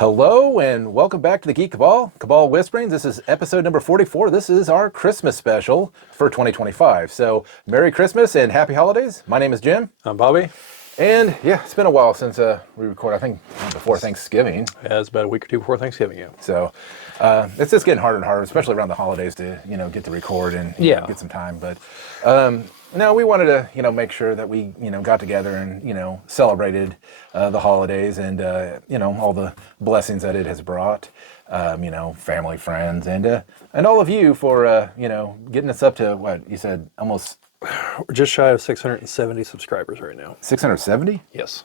Hello and welcome back to the Geek Cabal Whisperings. This is episode number 44. This is our Christmas special for 2025. So Merry Christmas and Happy Holidays. My name is Jim. I'm Bobbie. And yeah, it's been a while since we recorded, I think before Thanksgiving. Yeah, it's about a week or two before Thanksgiving, yeah. So it's just getting harder and harder, especially around the holidays to, get to record and get some time. But no, we wanted to, make sure that we, got together and, celebrated the holidays and, all the blessings that it has brought, family, friends, and all of you for, getting us up to what you said, almost. We're just shy of 670 subscribers right now. 670? Yes.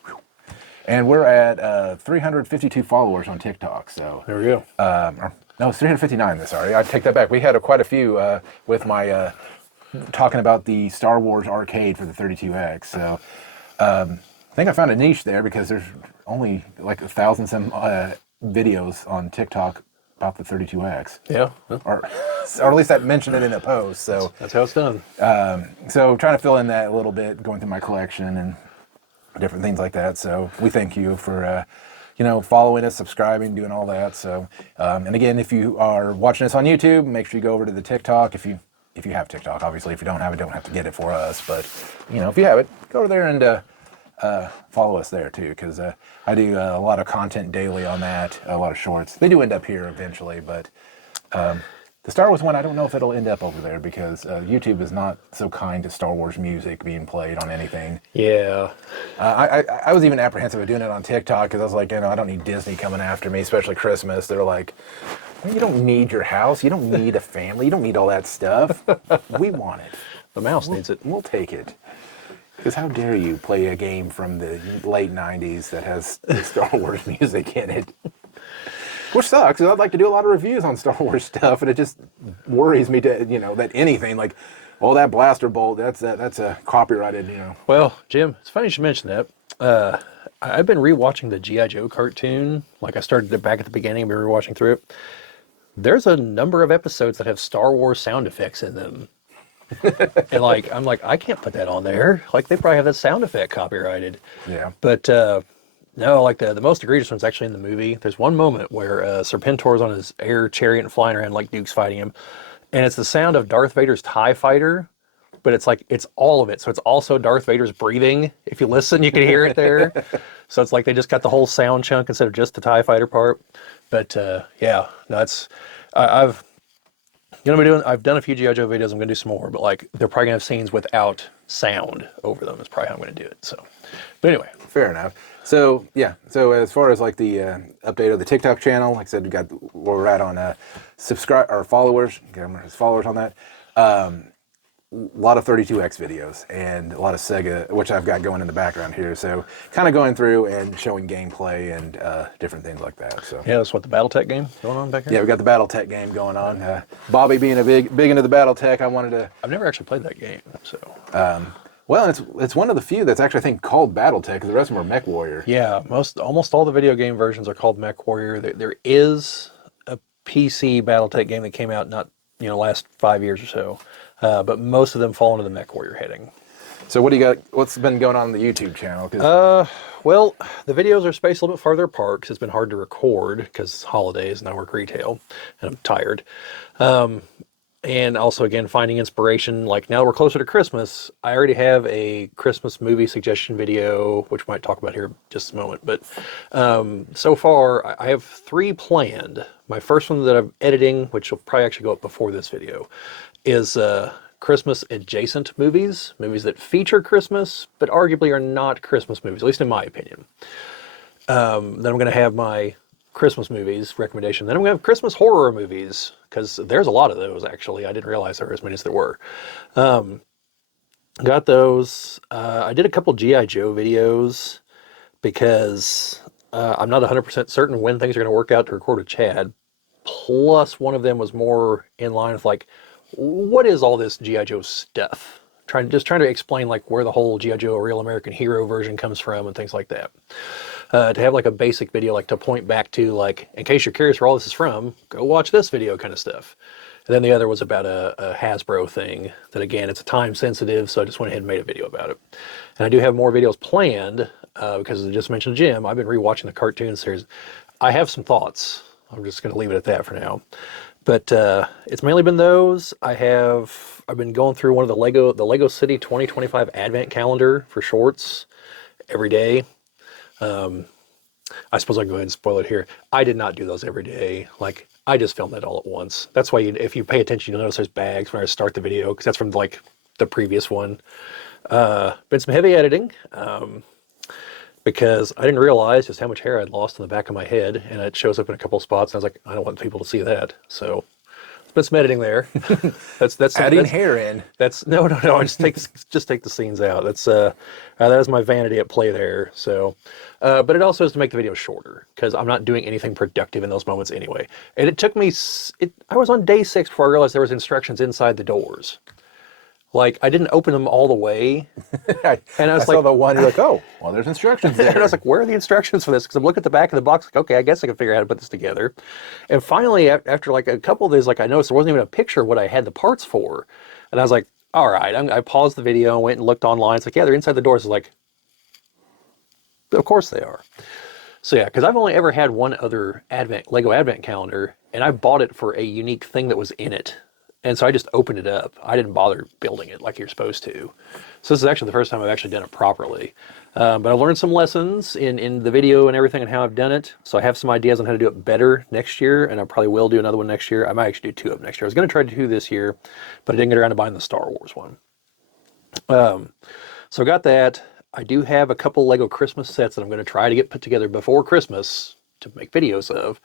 And we're at 352 followers on TikTok. So there we go. No, it's 359. Sorry, I take that back. We had quite a few with my talking about the Star Wars arcade for the 32X. So I think I found a niche there because there's only like 1,000 some videos on TikTok about the 32X. Yeah. Or at least I mentioned it in a post. So that's how it's done. So trying to fill in that a little bit, going through my collection and different things like that. So we thank you for following us, subscribing, doing all that. So and again, if you are watching us on YouTube, make sure you go over to the TikTok. If you have TikTok, obviously. If you don't have it, don't have to get it for us. But if you have it, go over there and follow us there too, because I do a lot of content daily on that, a lot of shorts. They do end up here eventually, but the Star Wars one, I don't know if it'll end up over there because YouTube is not so kind to Star Wars music being played on anything. Yeah. I was even apprehensive of doing it on TikTok because I was like, I don't need Disney coming after me, especially Christmas. They're like, you don't need your house. You don't need a family. You don't need all that stuff. We want it. The mouse needs it. We'll take it. Because how dare you play a game from the late 90s that has Star Wars music in it? Which sucks, because I'd like to do a lot of reviews on Star Wars stuff, and it just worries me to, that anything like, that blaster bolt, that's a copyrighted, Well, Jim, it's funny you should mention that. I've been rewatching the G.I. Joe cartoon. Like I started it back at the beginning, I've been rewatching through it. There's a number of episodes that have Star Wars sound effects in them. And I'm like, I can't put that on there. Like they probably have that sound effect copyrighted. Yeah. But no, like the most egregious one's actually in the movie. There's one moment where Serpentor's on his air chariot and flying around like Duke's fighting him. And it's the sound of Darth Vader's TIE fighter, but it's all of it. So it's also Darth Vader's breathing. If you listen, you can hear it there. So it's like they just got the whole sound chunk instead of just the TIE fighter part. But yeah, no, I've done a few G.I. Joe videos. I'm going to do some more, but they're probably going to have scenes without sound over them. Is probably how I'm going to do it. So, but anyway. Fair enough. So yeah. So as far as the update of the TikTok channel, like I said, we're at on subscribe or followers. Followers on that. A lot of 32X videos and a lot of Sega, which I've got going in the background here. So kind of going through and showing gameplay and different things like that. So yeah, that's what the BattleTech game going on back here. Yeah, we got the BattleTech game going on. Bobbie being a big into the BattleTech, I wanted to. I've never actually played that game, so. Well, it's one of the few that's actually I think called BattleTech because the rest of them are Mech Warrior. Yeah, almost all the video game versions are called Mech Warrior. There is a PC BattleTech game that came out not last 5 years or so. But most of them fall into the Mech Warrior heading. So what do you got? What's been going on the YouTube channel? Well, the videos are spaced a little bit farther apart because it's been hard to record because holidays and I work retail and I'm tired. And also, again, finding inspiration. Like now we're closer to Christmas. I already have a Christmas movie suggestion video, which we might talk about here in just a moment. But so far, I have 3 planned. My first one that I'm editing, which will probably actually go up before this video, is Christmas adjacent movies that feature Christmas, but arguably are not Christmas movies, at least in my opinion. Then I'm going to have my Christmas movies recommendation. Then I'm going to have Christmas horror movies, because there's a lot of those, actually. I didn't realize there were as many as there were. Got those. I did a couple G.I. Joe videos, because I'm not 100% certain when things are going to work out to record with Chad. Plus, one of them was more in line with, what is all this G.I. Joe stuff? Trying to explain, where the whole G.I. Joe Real American Hero version comes from and things like that. To have a basic video to point back to in case you're curious where all this is from, go watch this video kind of stuff. And then the other was about a Hasbro thing that, again, it's a time sensitive, so I just went ahead and made a video about it. And I do have more videos planned because as I just mentioned Jim, I've been rewatching the cartoon series. I have some thoughts. I'm just going to leave it at that for now. But it's mainly been those. I've been going through one of the Lego City 2025 Advent Calendar for shorts every day. I suppose I can go ahead and spoil it here. I did not do those every day. Like, I just filmed that all at once. That's why if you pay attention, you'll notice there's bags when I start the video, because that's from like the previous one. Been some heavy editing, because I didn't realize just how much hair I'd lost on the back of my head, and it shows up in a couple of spots, and I was like, I don't want people to see that. So there's been some editing there. that's Adding hair in. That's no. I just take the scenes out. That is my vanity at play there. So, but it also is to make the video shorter, because I'm not doing anything productive in those moments anyway. And it took me. I was on day 6 before I realized there was instructions inside the doors. Like, I didn't open them all the way. And I saw the one, you're like, oh, well, there's instructions there. And I was like, where are the instructions for this? Because I'm looking at the back of the box, like, okay, I guess I can figure out how to put this together. And finally, after like a couple of days, like, I noticed there wasn't even a picture of what I had the parts for. And I was like, all right, I paused the video and went and looked online. It's like, yeah, they're inside the doors. It's like, of course they are. So yeah, because I've only ever had one other Lego Advent calendar, and I bought it for a unique thing that was in it. And so I just opened it up. I didn't bother building it like you're supposed to. So this is actually the first time I've actually done it properly. But I've learned some lessons in the video and everything and how I've done it. So I have some ideas on how to do it better next year, and I probably will do another one next year. I might actually do 2 of them next year. I was going to try to do this year, but I didn't get around to buying the Star Wars one. So I got that. I do have a couple Lego Christmas sets that I'm going to try to get put together before Christmas to make videos of,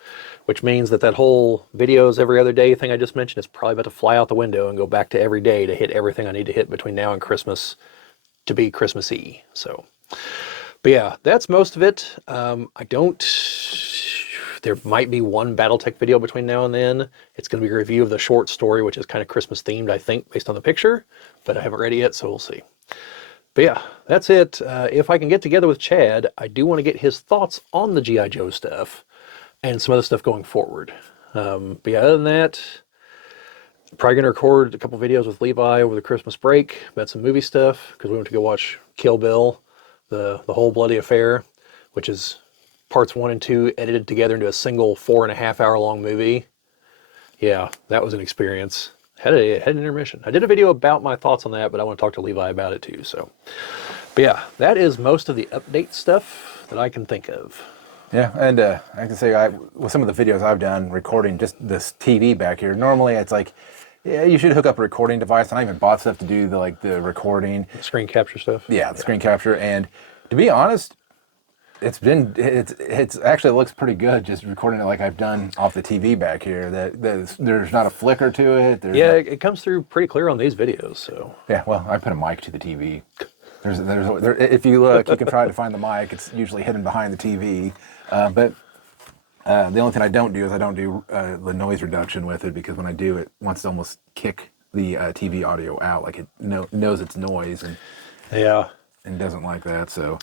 which means that whole videos every other day thing I just mentioned is probably about to fly out the window and go back to every day to hit everything I need to hit between now and Christmas to be Christmassy. So, but yeah, that's most of it. There might be one Battletech video between now and then. It's going to be a review of the short story, which is kind of Christmas themed, I think, based on the picture, but I haven't read it yet, so we'll see. But yeah, that's it. If I can get together with Chad, I do want to get his thoughts on the G.I. Joe stuff and some other stuff going forward. But yeah, other than that, I'm probably going to record a couple videos with Levi over the Christmas break about some movie stuff, because we went to go watch Kill Bill, the whole bloody affair, which is parts 1 and 2 edited together into a single 4.5-hour long movie. Yeah, that was an experience. Had an intermission. I did a video about my thoughts on that, but I want to talk to Levi about it too. So, but yeah, that is most of the update stuff that I can think of. Yeah, and I can say with some of the videos I've done recording just this TV back here, normally it's like, yeah, you should hook up a recording device. And I even bought stuff to do the recording. The screen capture stuff? Yeah, the screen capture. And to be honest, it's actually looks pretty good just recording it like I've done off the TV back here. There's not a flicker to it. It comes through pretty clear on these videos. So yeah, well, I put a mic to the TV. If you look, you can try to find the mic. It's usually hidden behind the TV. But the only thing I don't do is I don't do the noise reduction with it, because when I do, it wants to almost kick the TV audio out, like it knows it's noise and doesn't like that. So.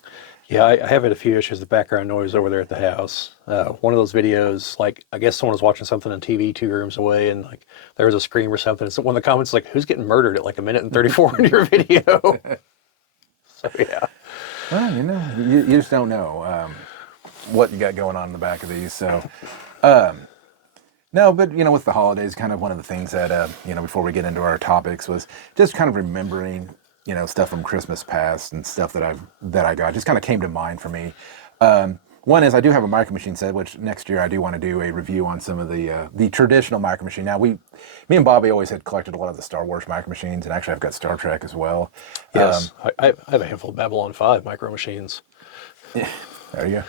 Yeah, I have had a few issues with background noise over there at the house. One of those videos, like, I guess someone was watching something on TV 2 rooms away, and like there was a scream or something. So one of the comments was like, "Who's getting murdered at like 1:34 in your video?" So yeah. Well, you just don't know what you got going on in the back of these. So no, but with the holidays, kind of one of the things that before we get into our topics was just kind of remembering. Stuff from Christmas past and stuff that I got just kind of came to mind for me. One is I do have a Micro Machine set, which next year I do want to do a review on some of the traditional Micro Machine. Now me and Bobbie always had collected a lot of the Star Wars Micro Machines, and actually I've got Star Trek as well. Yes, I have a handful of Babylon 5 Micro Machines. Yeah, there you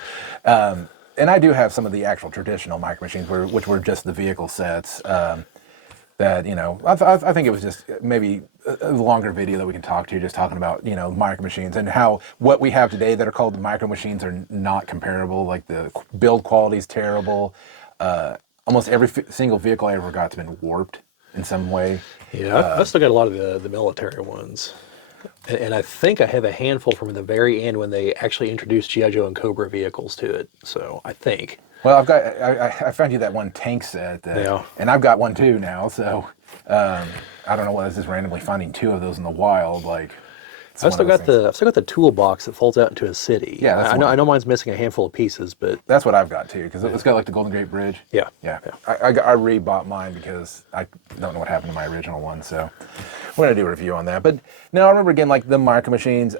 go. And I do have some of the actual traditional Micro Machines, which were just the vehicle sets. That I think it was just maybe a longer video that we can talk to, just talking about Micro Machines and how what we have today that are called the Micro Machines are not comparable. Like the build quality is terrible. Almost every single vehicle I ever got's been warped in some way. Yeah, I still got a lot of the military ones, and I think I have a handful from the very end when they actually introduced G.I. Joe and Cobra vehicles to it. So I think. Well, I found you that one tank set, and I've got one too now. So I don't know whether this is randomly finding 2 of those in the wild. Like, I've still got the toolbox that folds out into a city. Yeah, that's I know mine's missing a handful of pieces, but that's what I've got too, because it's got like the Golden Gate Bridge. Yeah. I re-bought mine because I don't know what happened to my original one, so we're gonna do a review on that. But no, I remember again like the Micro Machines.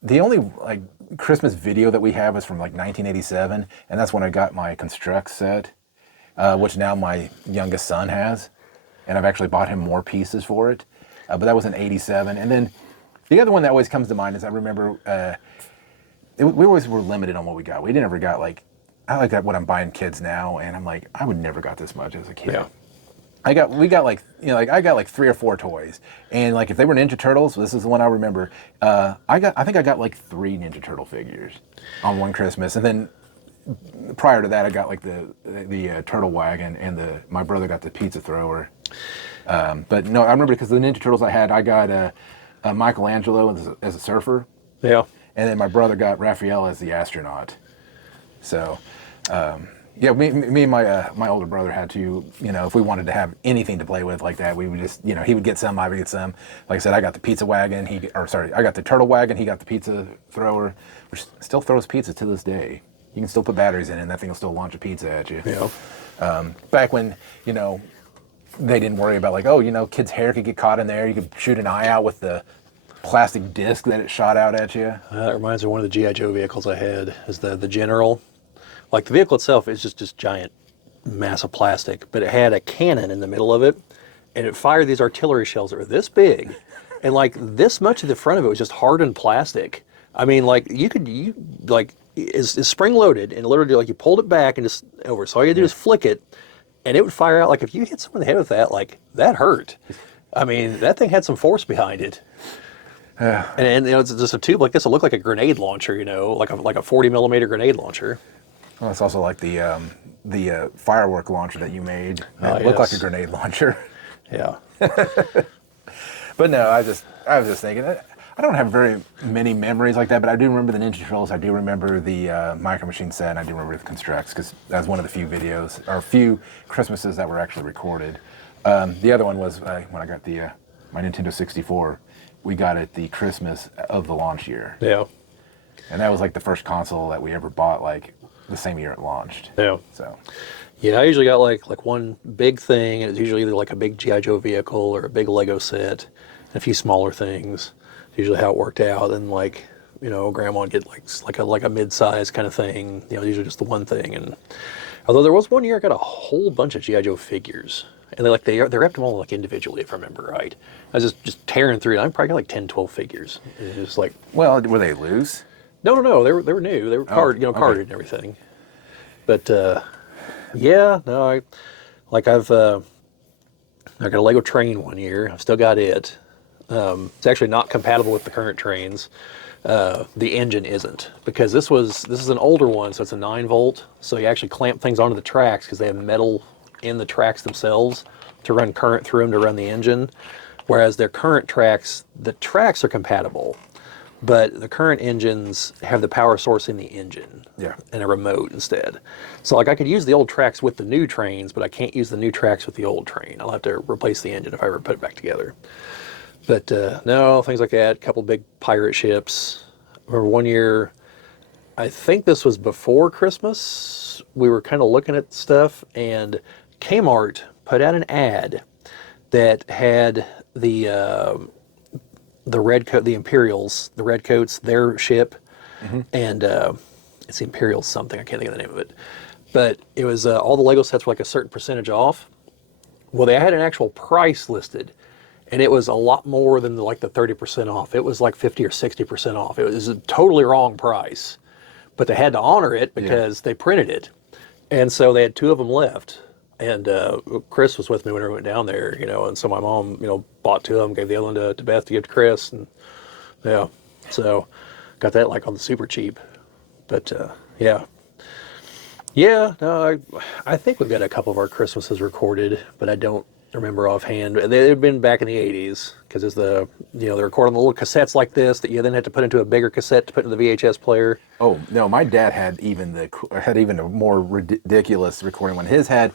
The only like Christmas video that we have is from like 1987, and that's when I got my Construct set, which now my youngest son has, and I've actually bought him more pieces for it. But that was in '87, and then the other one that always comes to mind is I remember we always were limited on what we got. We never got like I like that what I'm buying kids now, and I'm like I would never got this much as a kid. Yeah. I got like 3 or 4 toys, and like if they were Ninja Turtles, this is the one I remember. I think I got like 3 Ninja Turtle figures on one Christmas, and then prior to that, I got like the Turtle Wagon, and my brother got the pizza thrower. But no, I remember because the Ninja Turtles I got Michelangelo as a surfer. Yeah. And then my brother got Raphael as the astronaut. So. Yeah, me and my older brother had to, if we wanted to have anything to play with like that, we would just, he would get some, I would get some. Like I said, I got the pizza wagon, I got the turtle wagon, he got the pizza thrower, which still throws pizza to this day. You can still put batteries in it, and that thing will still launch a pizza at you. Yeah. Back when, they didn't worry about like, kid's hair could get caught in there, you could shoot an eye out with the plastic disc that it shot out at you. That reminds me of one of the G.I. Joe vehicles I had, is the General. Like the vehicle itself is just giant mass of plastic, but it had a cannon in the middle of it, and it fired these artillery shells that were this big, and like this much of the front of it was just hardened plastic. I mean, like it's spring loaded, and literally like you pulled it back and just over. So all you had to do is flick it, and it would fire out. Like if you hit someone in the head with that, like that hurt. I mean, that thing had some force behind it. And it's just a tube like this. It looked like a grenade launcher, like a 40 millimeter grenade launcher. Well, it's also like the firework launcher that you made. It looked like a grenade launcher. Yeah. But no, I was just thinking, I don't have very many memories like that, but I do remember the Ninja Turtles. I do remember the Micro Machine set, and I do remember the Constructs, because that was one of the few Christmases that were actually recorded. The other one was when I got my Nintendo 64. We got it the Christmas of the launch year. Yeah. And that was like the first console that we ever bought, like the same year it launched. Yeah. So. Yeah, I usually got like one big thing, and it's usually either like a big G.I. Joe vehicle or a big Lego set, and a few smaller things. It's usually how it worked out. And like, Grandma would get like a mid-size kind of thing. Usually just the one thing. And although there was one year I got a whole bunch of G.I. Joe figures, and they wrapped them all like individually, if I remember right. I was just tearing through it. I probably got like 10, 12 figures. It was just like, well, were they loose? No. They were new. They were carded and everything. But yeah, no, I got a Lego train one year. I've still got it. It's actually not compatible with the current trains. The engine isn't, because this is an older one, so it's a 9-volt. So you actually clamp things onto the tracks because they have metal in the tracks themselves to run current through them to run the engine. Whereas their current tracks, the tracks are compatible, but the current engines have the power source in the engine and a remote instead. So like I could use the old tracks with the new trains, but I can't use the new tracks with the old train. I'll have to replace the engine if I ever put it back together. But no, things like that, a couple big pirate ships. I remember one year, I think this was before Christmas, we were kind of looking at stuff, and Kmart put out an ad that had the red coat, the Imperials, the red coats, their ship, and it's the Imperials something, I can't think of the name of it. But it was all the Lego sets were like a certain percentage off. Well, they had an actual price listed, and it was a lot more than like the 30% off. It was like 50 or 60% off. It was a totally wrong price, but they had to honor it because they printed it. And so they had 2 of them left. And Chris was with me when I went down there, and so my mom, bought 2 of them, gave the other one to Beth to give to Chris. And yeah, so got that like on the super cheap. But yeah. Yeah, no, I think we've got a couple of our Christmases recorded, but I don't remember offhand. They've been back in the 80s, because it's they record on the little cassettes like this that you then had to put into a bigger cassette to put into the VHS player. Oh, no, my dad had even a more ridiculous recording one. His had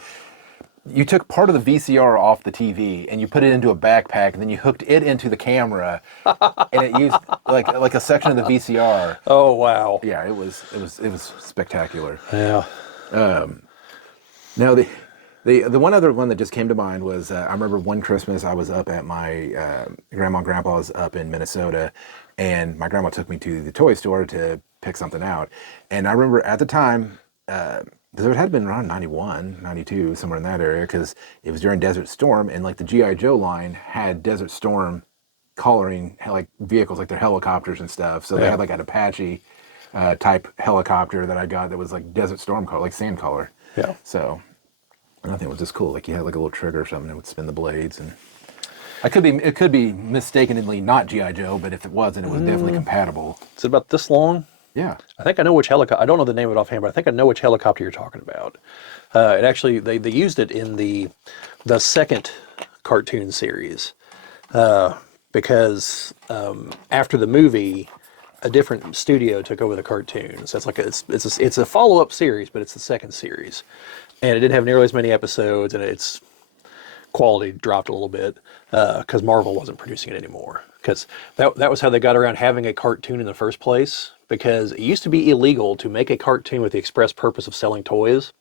you took part of the VCR off the TV and you put it into a backpack, and then you hooked it into the camera, and it used like a section of the VCR. Oh wow! Yeah, it was spectacular. Yeah. Now the one other one that just came to mind was I remember one Christmas I was up at my grandma and grandpa's up in Minnesota, and my grandma took me to the toy store to pick something out, and I remember at the time. There had been around 91, 92, somewhere in that area, because it was during Desert Storm, and like the G.I. Joe line had Desert Storm coloring like vehicles, like their helicopters and stuff. So they had like an Apache type helicopter that I got that was like Desert Storm color, like sand color. Yeah. So and I think it was just cool. Like you had like a little trigger or something that would spin the blades, and it could be mistakenly not G.I. Joe, but if it wasn't, it was definitely compatible. Is it about this long? Yeah. I think I know which helicopter. I don't know the name of it offhand, but I think I know which helicopter you're talking about. It actually they used it in the second cartoon series because after the movie, a different studio took over the cartoons. That's like it's a follow up series, but it's the second series, and it didn't have nearly as many episodes, and its quality dropped a little bit because Marvel wasn't producing it anymore. Because that was how they got around having a cartoon in the first place. Because it used to be illegal to make a cartoon with the express purpose of selling toys.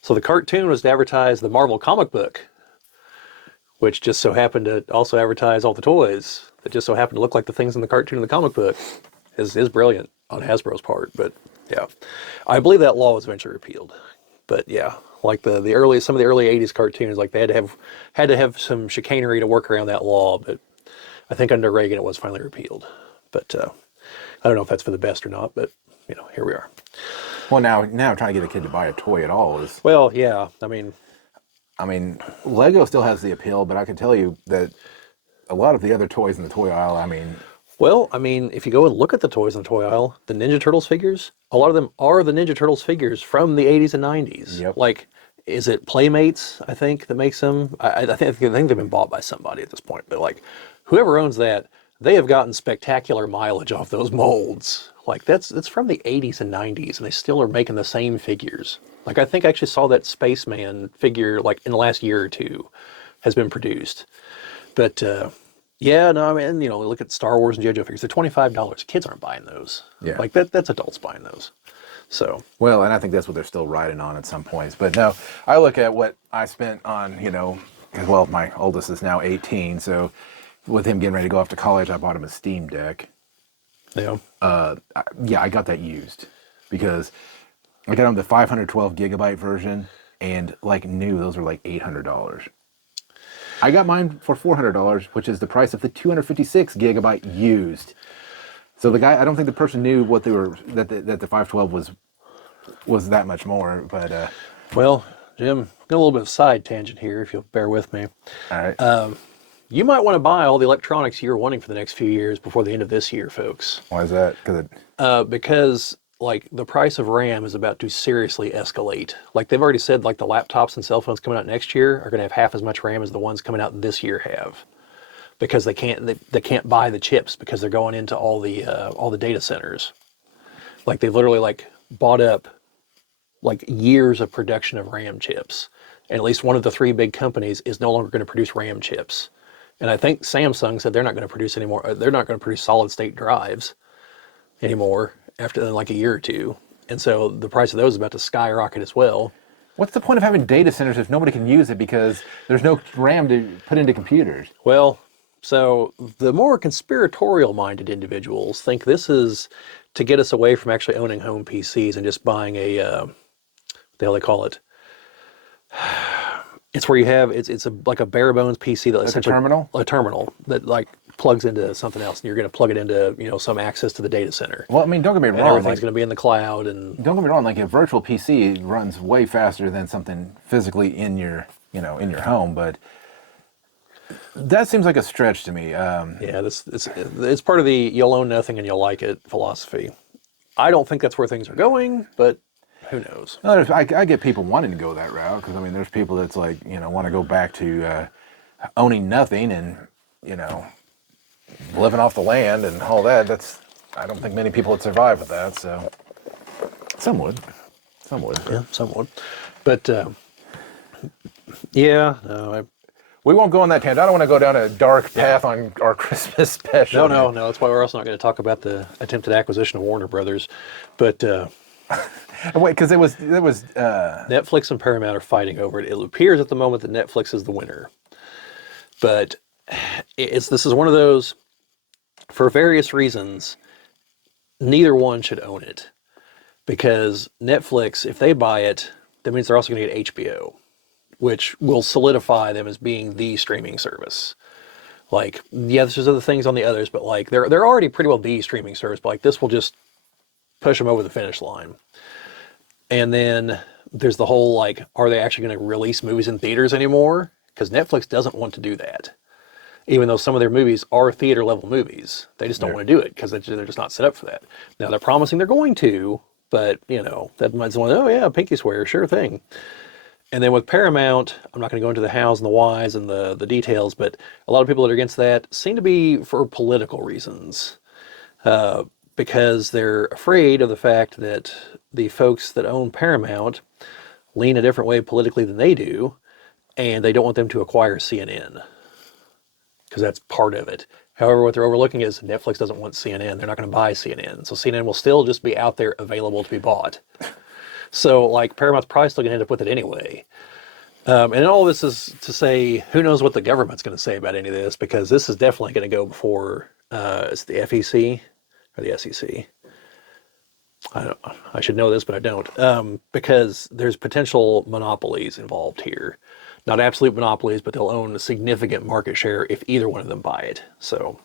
So the cartoon was to advertise the Marvel comic book, which just so happened to also advertise all the toys that just so happened to look like the things in the cartoon and the comic book. Is brilliant on Hasbro's part, but yeah. I believe that law was eventually repealed. But yeah, like some of the early 80s cartoons, like they had to have some chicanery to work around that law, but I think under Reagan it was finally repealed. But I don't know if that's for the best or not, but here we are. Well, now trying to get a kid to buy a toy at all is... Well, yeah, I mean, Lego still has the appeal, but I can tell you that a lot of the other toys in the toy aisle, if you go and look at the toys in the toy aisle, the Ninja Turtles figures, a lot of them are the Ninja Turtles figures from the 80s and 90s. Yep. Like, is it Playmates, I think, that makes them? I think they've been bought by somebody at this point, but like, whoever owns that, they have gotten spectacular mileage off those molds. Like it's from the 80s and 90s, and they still are making the same figures. Like I think I actually saw that Spaceman figure like in the last year or two has been produced. But look at Star Wars and JoJo figures. They're $25. Kids aren't buying those. Yeah. Like that's adults buying those. So well, and I think that's what they're still riding on at some points. But no, I look at what I spent on, well, my oldest is now 18, so with him getting ready to go off to college, I bought him a Steam Deck. Yeah. I got that used because I got him the 512 gigabyte version, and like new, those were like $800. I got mine for $400, which is the price of the 256 gigabyte used. So the guy, I don't think the person knew what they were that the 512 was that much more. But well, Jim, got a little bit of side tangent here, if you'll bear with me. All right. You might want to buy all the electronics you're wanting for the next few years before the end of this year, folks. Why is that? Because like the price of RAM is about to seriously escalate. Like they've already said, like the laptops and cell phones coming out next year are going to have half as much RAM as the ones coming out this year have, because they can't buy the chips because they're going into all the data centers. Like they've literally like bought up like years of production of RAM chips, and at least one of the three big companies is no longer going to produce RAM chips. And I think Samsung said they're not going to produce anymore. They're not going to produce solid state drives anymore after like a year or two. And so the price of those is about to skyrocket as well. What's the point of having data centers if nobody can use it because there's no RAM to put into computers? Well, so the more conspiratorial minded individuals think this is to get us away from actually owning home PCs and just buying a, what the hell they call it? It's where you have like a bare bones PC that like a terminal that like plugs into something else, and you're going to plug it into some access to the data center. Well, I mean, don't get me wrong. Everything's going to be in the cloud, and don't get me wrong. Like a virtual PC runs way faster than something physically in your home, but that seems like a stretch to me. It's part of the you'll own nothing and you'll like it philosophy. I don't think that's where things are going, but who knows? No, I get people wanting to go that route because, I mean, there's people that's like, want to go back to owning nothing and, living off the land and all that. I don't think many people would survive with that, so some would. Yeah, some would. But, Yeah, no, We won't go on that tangent. I don't want to go down a dark path on our Christmas special. no. That's why we're also not going to talk about the attempted acquisition of Warner Brothers. But Wait, because it was Netflix and Paramount are fighting over it. It appears at the moment that Netflix is the winner. But this is one of those, for various reasons, neither one should own it. Because Netflix, if they buy it, that means they're also going to get HBO, which will solidify them as being the streaming service. Like, yeah, there's other things on the others, but like they're already pretty well the streaming service, but like this will just push them over the finish line. And then there's the whole, like, are they actually going to release movies in theaters anymore? Because Netflix doesn't want to do that. Even though some of their movies are theater level movies, they just don't want to do it because they're just not set up for that. Now they're promising they're going to, but you know, that might someone, oh yeah, pinky swear, sure thing. And then with Paramount, I'm not going to go into the hows and the whys and the details, but a lot of people that are against that seem to be for political reasons, because they're afraid of the fact that the folks that own Paramount lean a different way politically than they do, and they don't want them to acquire CNN, because that's part of it. However, what they're overlooking is Netflix doesn't want CNN. They're not going to buy CNN. So CNN will still just be out there available to be bought. So, like, Paramount's probably still going to end up with it anyway. And all this is to say, who knows what the government's going to say about any of this, because this is definitely going to go before it's the FEC or the SEC. I should know this, but I don't. Because there's potential monopolies involved here. Not absolute monopolies, but they'll own a significant market share if either one of them buy it. So,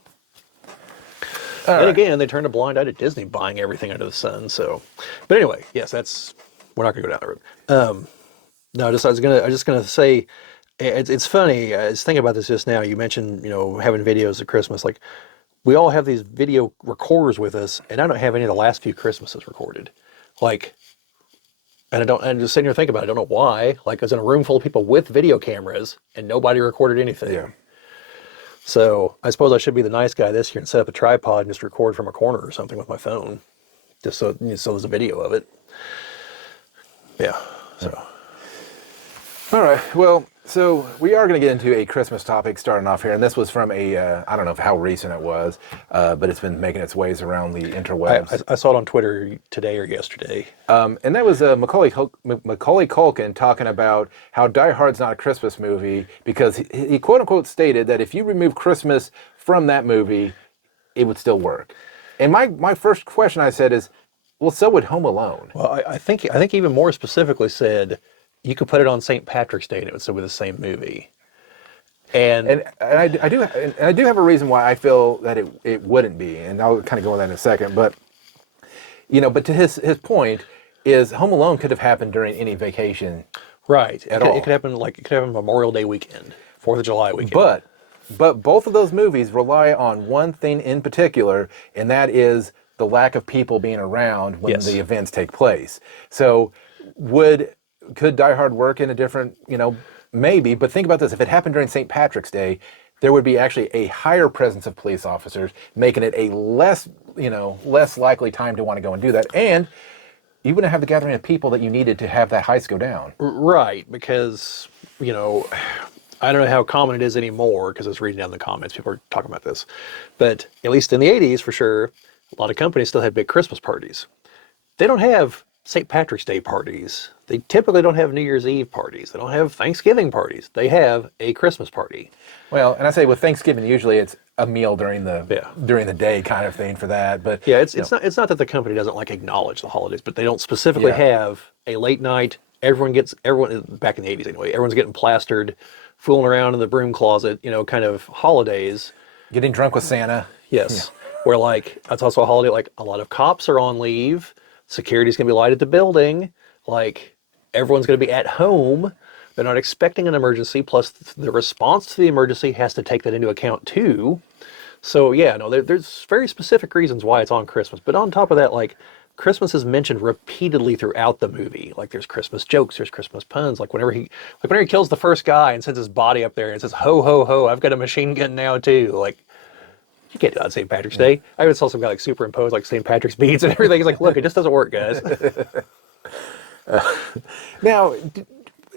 and again, they turned a blind eye to Disney buying everything under the sun. So, but anyway, yes, we're not going to go down that road. No, I was just gonna say, it's funny. I was thinking about this just now. You mentioned, having videos at Christmas. Like, we all have these video recorders with us, and I don't have any of the last few Christmases recorded. Like, and I'm just sitting here thinking about it. I don't know why. Like, I was in a room full of people with video cameras, and nobody recorded anything. Yeah. So I suppose I should be the nice guy this year and set up a tripod and just record from a corner or something with my phone, just so there's a video of it. Yeah. So. All right. Well, so we are going to get into a Christmas topic starting off here, and this was from I don't know how recent it was, but it's been making its ways around the interwebs. I saw it on Twitter today or yesterday. And that was Macaulay Culkin talking about how Die Hard's not a Christmas movie because he quote-unquote stated that if you remove Christmas from that movie, it would still work. And my first question I said is, well, so would Home Alone. Well, I think even more specifically said, you could put it on St. Patrick's Day and it would still be the same movie. And I do have a reason why I feel that it wouldn't be, and I'll kind of go on that in a second. But but to his point is Home Alone could have happened during any vacation, right? At all. It could happen Memorial Day weekend, 4th of July weekend. But both of those movies rely on one thing in particular, and that is the lack of people being around when the events take place. So could Die Hard work in a different, maybe, but think about this. If it happened during St. Patrick's Day, there would be actually a higher presence of police officers, making it a less likely time to want to go and do that. And you wouldn't have the gathering of people that you needed to have that heist go down. Right, because, I don't know how common it is anymore, because I was reading down the comments, people are talking about this. But at least in the 80s, for sure, a lot of companies still had big Christmas parties. They don't have St. Patrick's Day parties. They typically don't have New Year's Eve parties. They don't have Thanksgiving parties. They have a Christmas party. Well, and I say with Thanksgiving, usually it's a meal during the day kind of thing for that. But yeah, it's not that the company doesn't acknowledge the holidays, but they don't specifically have a late night. Everyone back in the 80s anyway. Everyone's getting plastered, fooling around in the broom closet. kind of holidays. Getting drunk with Santa. Yes, where that's also a holiday. A lot of cops are on leave. Security's going to be light at the building. Everyone's going to be at home. They're not expecting an emergency. Plus, the response to the emergency has to take that into account too. So yeah, no, there's very specific reasons why it's on Christmas. But on top of that, Christmas is mentioned repeatedly throughout the movie. There's Christmas jokes, there's Christmas puns. Whenever he kills the first guy and sends his body up there and says, "Ho ho ho, I've got a machine gun now too." You can't do that on St. Patrick's Day. I even saw some guy superimpose St. Patrick's beads and everything. He's look, it just doesn't work, guys. Now,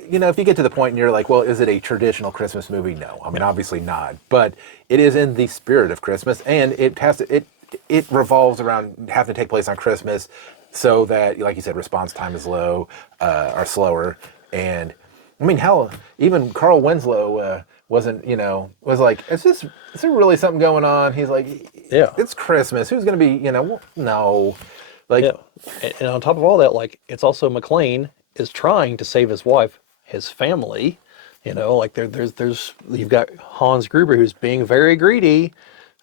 you know, if you get to the point and you're like, well, is it a traditional Christmas movie? No, I mean, obviously not. But it is in the spirit of Christmas, and it revolves around having to take place on Christmas, so that, like you said, response time is low, or slower. And I mean, hell, even Carl Winslow wasn't, you know, was like, is there really something going on? He's like, Yeah. it's Christmas. Who's gonna be, you know? Well, no, like, Yeah. And on top of all that, like, it's also McClane is trying to save his wife, his family. You know, like there's you've got Hans Gruber, who's being very greedy,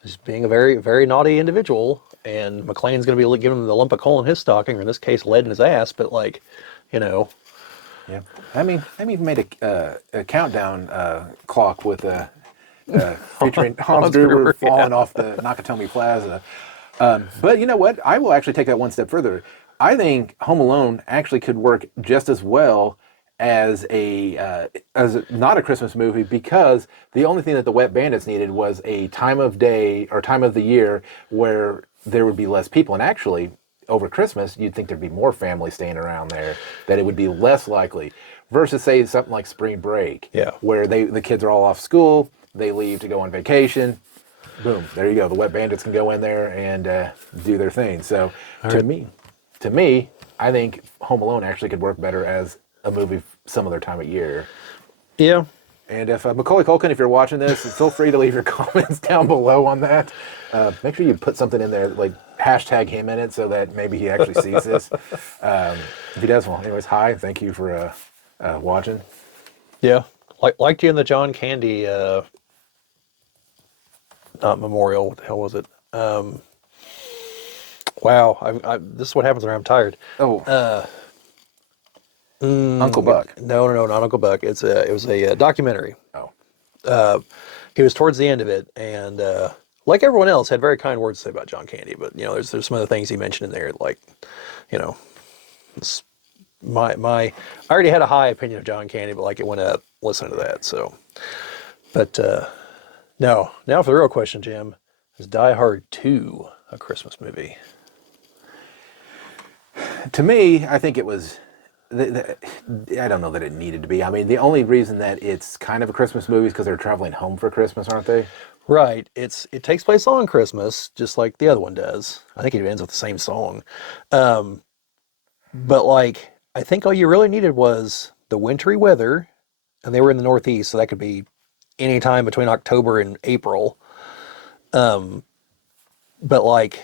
who's being a very, very naughty individual, and McClane's going to be giving him the lump of coal in his stocking, or in this case, lead in his ass. But like, you know, yeah. I mean, I even made a countdown clock with featuring Hans Gruber falling off the Nakatomi Plaza. But you know what? I will actually take that one step further. I think Home Alone actually could work just as well as not a Christmas movie, because the only thing that the Wet Bandits needed was a time of day or time of the year where there would be less people. And actually, over Christmas, you'd think there'd be more families staying around there, that it would be less likely, versus say something like Spring Break, where the kids are all off school, they leave to go on vacation. Boom, there you go. The Wet Bandits can go in there and do their thing. So to me, I think Home Alone actually could work better as a movie some other time of year. yeah. And if Macaulay Culkin, if you're watching this, feel free to leave your comments down below on that. Make sure you put something in there, like hashtag him in it, so that maybe he actually sees this. If he does, well, anyways, hi, thank you for watching. Yeah, liked you in the John Candy not memorial. What the hell was it? Wow, this is what happens when I'm tired. Oh, Uncle Buck. No, not Uncle Buck. It was a documentary. Oh, He was towards the end of it, and like everyone else, had very kind words to say about John Candy. But you know, there's some other things he mentioned in there, like, you know, it's I already had a high opinion of John Candy, but like it went up listening to that. So, but no. Now for the real question, Jim, is Die Hard 2 a Christmas movie? to me, I think it was. I don't know that it needed to be. I mean, the only reason that it's kind of a Christmas movie is because they're traveling home for Christmas, aren't they? Right. It takes place on Christmas, just like the other one does. I think it ends with the same song. But like, I think all you really needed was the wintry weather, and they were in the Northeast, so that could be any time between October and April. But like,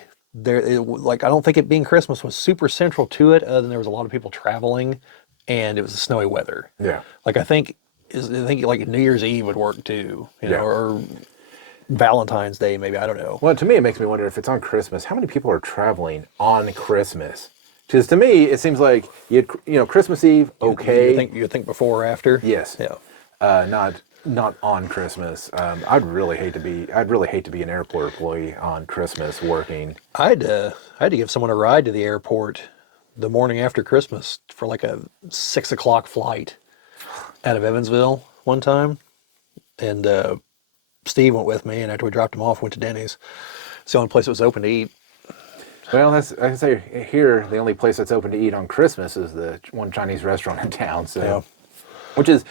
I don't think it being Christmas was super central to it, other than there was a lot of people traveling, and it was snowy weather. Yeah. Like I think like New Year's Eve would work too, you know, or Valentine's Day maybe. I don't know. Well, to me, it makes me wonder, if it's on Christmas, how many people are traveling on Christmas? Because to me, it seems like Christmas Eve, okay. You think before or after? Yes. Yeah. Not on Christmas. I'd really hate to be an airport employee on Christmas working. I had to give someone a ride to the airport the morning after Christmas for like a 6 o'clock flight out of Evansville one time, and Steve went with me. And after we dropped him off, went to Denny's. It's the only place that was open to eat. Well, I can say here, the only place that's open to eat on Christmas is the one Chinese restaurant in town. So. Yeah. Which is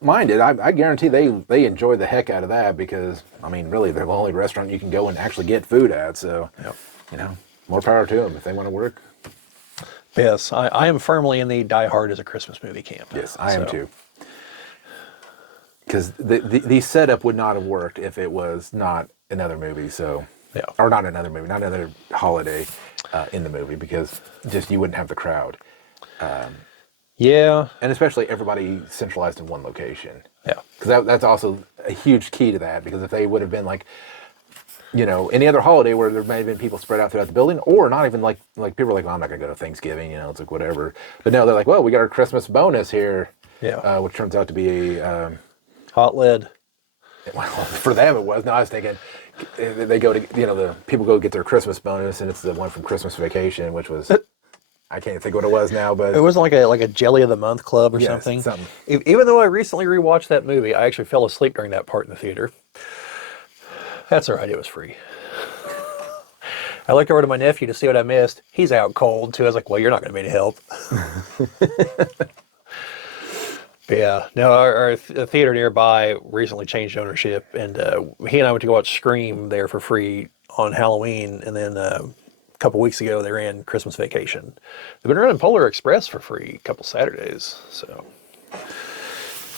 minded. I guarantee they enjoy the heck out of that, because I mean, really, they're the only restaurant you can go and actually get food at. So, more power to them if they want to work. Yes, I am firmly in the Die Hard as a Christmas movie camp. Yes, I am too. Because the setup would not have worked if it was not another movie. So, or not another holiday in the movie, because just you wouldn't have the crowd. Yeah. And especially everybody centralized in one location. Yeah. Because that's also a huge key to that, because if they would have been like, any other holiday where there may have been people spread out throughout the building, or not even like people are like, well, I'm not going to go to Thanksgiving, it's like whatever. But no, they're like, well, we got our Christmas bonus here. Yeah. Which turns out to be a... hot lead. Well, for them it was. No, I was thinking they go to, the people go get their Christmas bonus, and it's the one from Christmas Vacation, which was... I can't think what it was now, but it wasn't like a Jelly of the Month Club or something. Even though I recently rewatched that movie, I actually fell asleep during that part in the theater. That's all right. It was free. I looked over to my nephew to see what I missed. He's out cold too. I was like, "Well, you're not going to be any help." Yeah, no, our theater nearby recently changed ownership, and he and I went to go watch Scream there for free on Halloween, and then a couple weeks ago they ran Christmas Vacation. They've been running Polar Express for free a couple Saturdays, so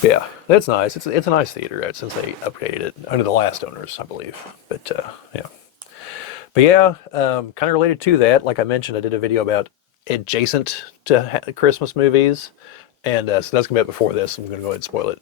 yeah, that's nice. It's a nice theater since they updated it under the last owners, I believe. But yeah, but yeah, kind of related to that, like I mentioned, I did a video about adjacent to Christmas movies. And so that's going to be up before this. I'm going to go ahead and spoil it.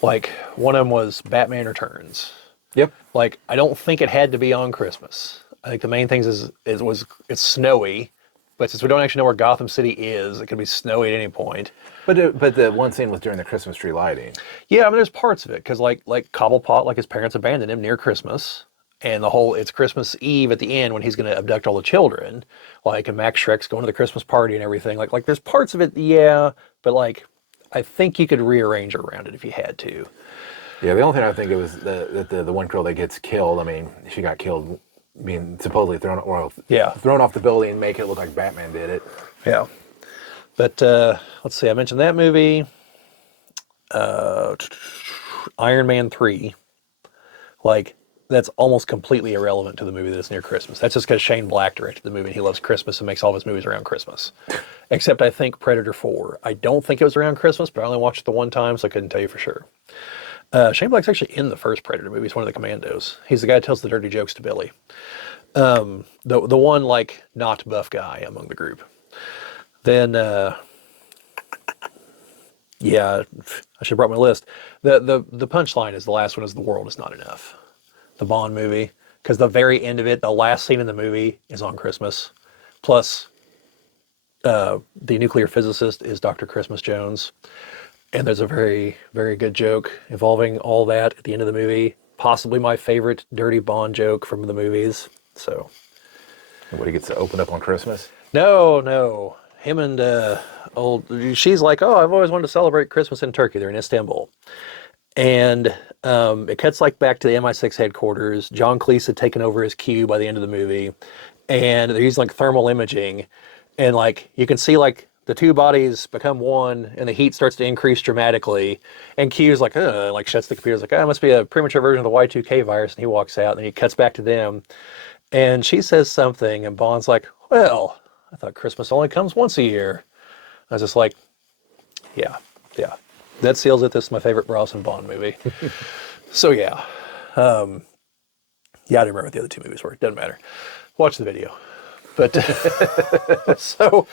Like, one of them was Batman Returns. Yep. Like, I don't think it had to be on Christmas. I think the main things is it's snowy, but since we don't actually know where Gotham City is, it could be snowy at any point. But the one scene was during the Christmas tree lighting. Yeah, I mean, there's parts of it because like Cobblepot, like his parents abandoned him near Christmas, and the whole it's Christmas Eve at the end when he's going to abduct all the children, like and Max Shrek's going to the Christmas party and everything. Like there's parts of it, yeah, but like I think you could rearrange around it if you had to. Yeah, the only thing I think it was the one girl that gets killed. I mean, she got killed being supposedly thrown off the building and make it look like Batman did it. Yeah. But let's see, I mentioned that movie. Iron Man 3. Like, that's almost completely irrelevant to the movie that's near Christmas. That's just because Shane Black directed the movie and he loves Christmas and makes all of his movies around Christmas. Except I think Predator 4. I don't think it was around Christmas, but I only watched it the one time, so I couldn't tell you for sure. Shane Black's actually in the first Predator movie. He's one of the commandos. He's the guy who tells the dirty jokes to Billy. The one, like, not buff guy among the group. Then, yeah, I should have brought my list. The punchline is the last one is The World Is Not Enough. The Bond movie. Because the very end of it, the last scene in the movie is on Christmas. Plus, the nuclear physicist is Dr. Christmas Jones. And there's a very, very good joke involving all that at the end of the movie. Possibly my favorite dirty Bond joke from the movies. So, What, he gets to open up on Christmas? No. Him and she's like, oh, I've always wanted to celebrate Christmas in Turkey. They're in Istanbul. And it cuts like back to the MI6 headquarters. John Cleese had taken over his queue by the end of the movie. And they're using like thermal imaging. And like, you can see like the two bodies become one and the heat starts to increase dramatically. And Q's like, shuts the computer. He's like, it must be a premature version of the Y2K virus. And he walks out and then he cuts back to them. And she says something and Bond's like, well, I thought Christmas only comes once a year. I was just like, yeah. That seals it. This is my favorite Brosnan Bond movie. So yeah. I didn't remember what the other two movies were. Doesn't matter. Watch the video. But so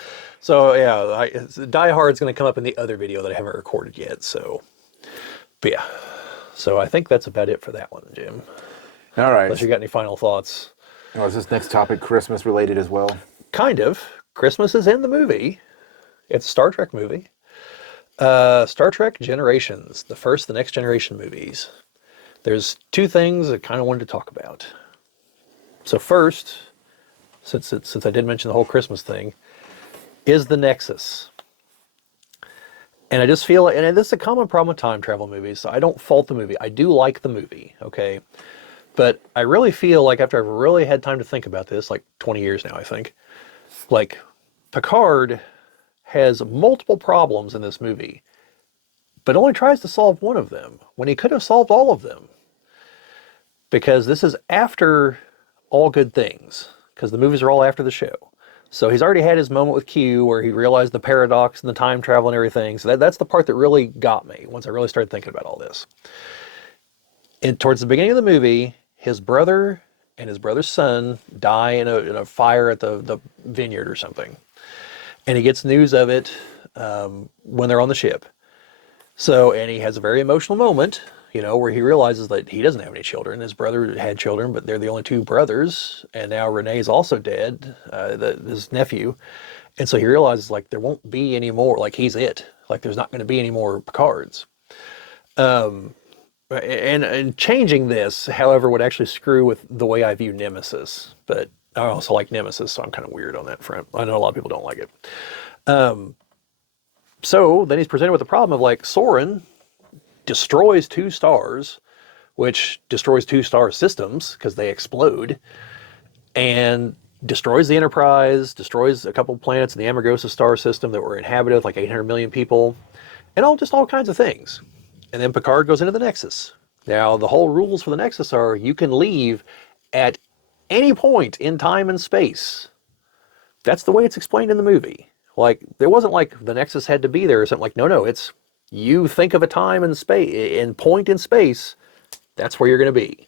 yeah, Die Hard's going to come up in the other video that I haven't recorded yet. So, but yeah. So I think that's about it for that one, Jim. All right. Unless you got any final thoughts. Oh, is this next topic Christmas related as well? Kind of. Christmas is in the movie. It's a Star Trek movie. Star Trek Generations, the Next Generation movies. There's two things I kind of wanted to talk about. So first, since I did mention the whole Christmas thing, is the Nexus. And I just feel, and this is a common problem with time travel movies, so I don't fault the movie. I do like the movie, okay? But I really feel like after I've really had time to think about this, like 20 years now, I think, like Picard has multiple problems in this movie, but only tries to solve one of them when he could have solved all of them. Because this is after All Good Things, because the movies are all after the show. So he's already had his moment with Q where he realized the paradox and the time travel and everything. So that's the part that really got me once I really started thinking about all this. And towards the beginning of the movie, his brother and his brother's son die in a fire at the vineyard or something. And he gets news of it when they're on the ship. So, and he has a very emotional moment, where he realizes that he doesn't have any children. His brother had children, but they're the only two brothers. And now Renee's also dead, his nephew. And so he realizes, like, there won't be any more, like, he's it. Like, there's not going to be any more Picards. And changing this, however, would actually screw with the way I view Nemesis. But I also like Nemesis, so I'm kind of weird on that front. I know a lot of people don't like it. So then he's presented with the problem of, like, Soren destroys two stars, which destroys two star systems because they explode, and destroys the Enterprise, destroys a couple planets in the Amargosa star system that were inhabited with like 800 million people, and all kinds of things. And then Picard goes into the Nexus. Now, the whole rules for the Nexus are you can leave at any point in time and space. That's the way it's explained in the movie. Like, there wasn't like the Nexus had to be there or something. Like, no, it's you think of a time and space, and point in space, that's where you're going to be.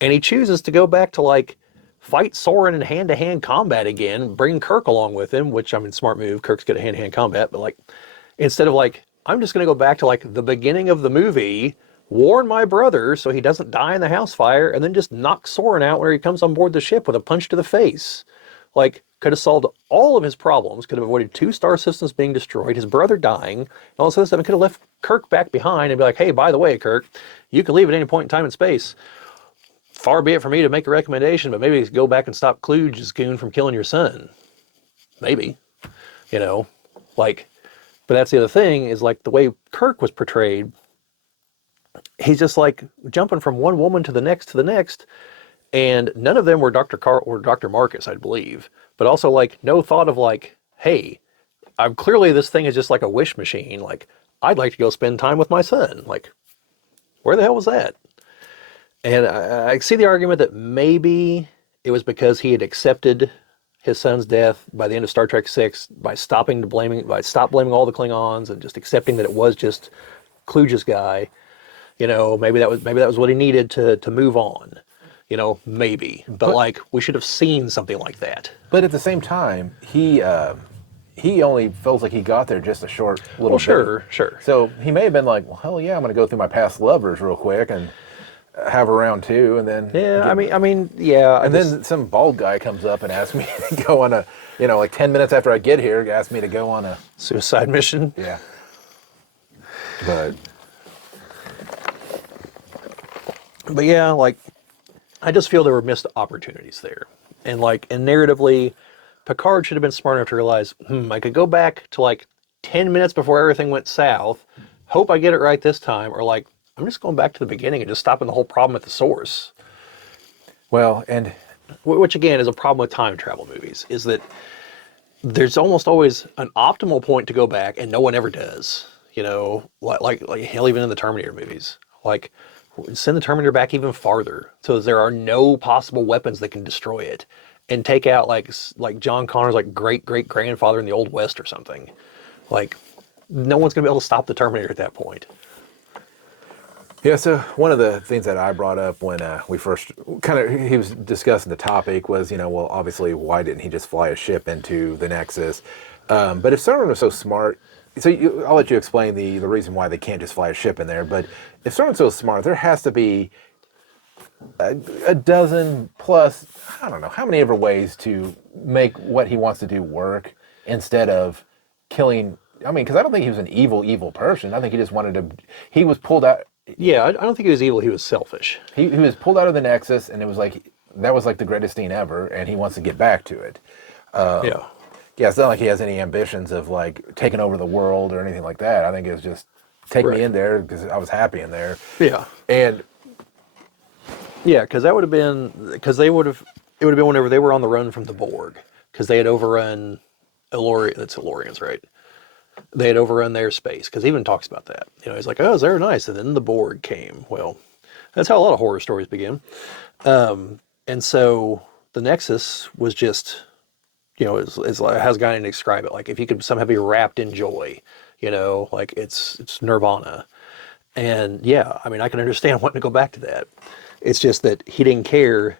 And he chooses to go back to like fight Soren in hand-to-hand combat again, bring Kirk along with him, which, I mean, smart move. Kirk's good at hand-to-hand combat, but like, instead of like, I'm just going to go back to like the beginning of the movie, warn my brother so he doesn't die in the house fire, and then just knock Soren out when he comes on board the ship with a punch to the face. Like, could have solved all of his problems, could have avoided 2 star systems being destroyed, his brother dying, and all this other stuff, and could have left Kirk back behind and be like, hey, by the way, Kirk, you can leave at any point in time and space. Far be it for me to make a recommendation, but maybe go back and stop Kluge's goon from killing your son. Maybe. You know, like, but that's the other thing, is like the way Kirk was portrayed, he's just like jumping from one woman to the next, and none of them were Dr. Carl or Dr. Marcus, I believe. But also, like, no thought of like, hey, I'm clearly this thing is just like a wish machine. Like, I'd like to go spend time with my son. Like, where the hell was that? And I see the argument that maybe it was because he had accepted his son's death by the end of Star Trek VI by stop blaming all the Klingons and just accepting that it was just Kluge's guy. You know, maybe that was what he needed to move on. You know, maybe. But like, we should have seen something like that. But at the same time, he only feels like he got there just a short little Well, sure, bit. sure. So he may have been like, well, hell yeah, I'm going to go through my past lovers real quick and have a round 2, and then Yeah, I mean, yeah. and then some bald guy comes up and asks me to go on a, you know, like 10 minutes after I get here, asked me to go on a suicide mission. Yeah. But yeah, like, I just feel there were missed opportunities there. And like, and narratively, Picard should have been smart enough to realize, I could go back to like 10 minutes before everything went south, hope I get it right this time, or like, I'm just going back to the beginning and just stopping the whole problem at the source. Well, and which again is a problem with time travel movies, is that there's almost always an optimal point to go back, and no one ever does. You know, like hell, even in the Terminator movies, like, send the Terminator back even farther, so there are no possible weapons that can destroy it, and take out like John Connor's like great grandfather in the Old West or something. Like, no one's gonna be able to stop the Terminator at that point. yeah, so one of the things that I brought up when we first he was discussing the topic was, you know, well, obviously, why didn't he just fly a ship into the Nexus? But if someone was so smart, so I'll let you explain the reason why they can't just fly a ship in there. But if someone's so smart, there has to be a dozen plus, I don't know, how many ever ways to make what he wants to do work instead of killing. I mean, because I don't think he was an evil person. I think he just wanted to, he was pulled out. Yeah, I don't think he was evil. He was selfish. He was pulled out of the Nexus, and it was like, that was like the greatest scene ever, and he wants to get back to it. Yeah, it's not like he has any ambitions of like taking over the world or anything like that. I think it was just take me in there because I was happy in there. Yeah, and yeah, because that would have been, because it would have been whenever they were on the run from the Borg, because they had overrun that's Elorians, right? They had overrun their space, because he even talks about that. You know, he's like, oh, they're nice, and then the Borg came. Well, that's how a lot of horror stories begin. And so the Nexus was just, you know, is like, how's a guy to describe it? Like, if you could somehow be wrapped in joy, you know, like it's nirvana. And yeah, I mean, I can understand wanting to go back to that. It's just that he didn't care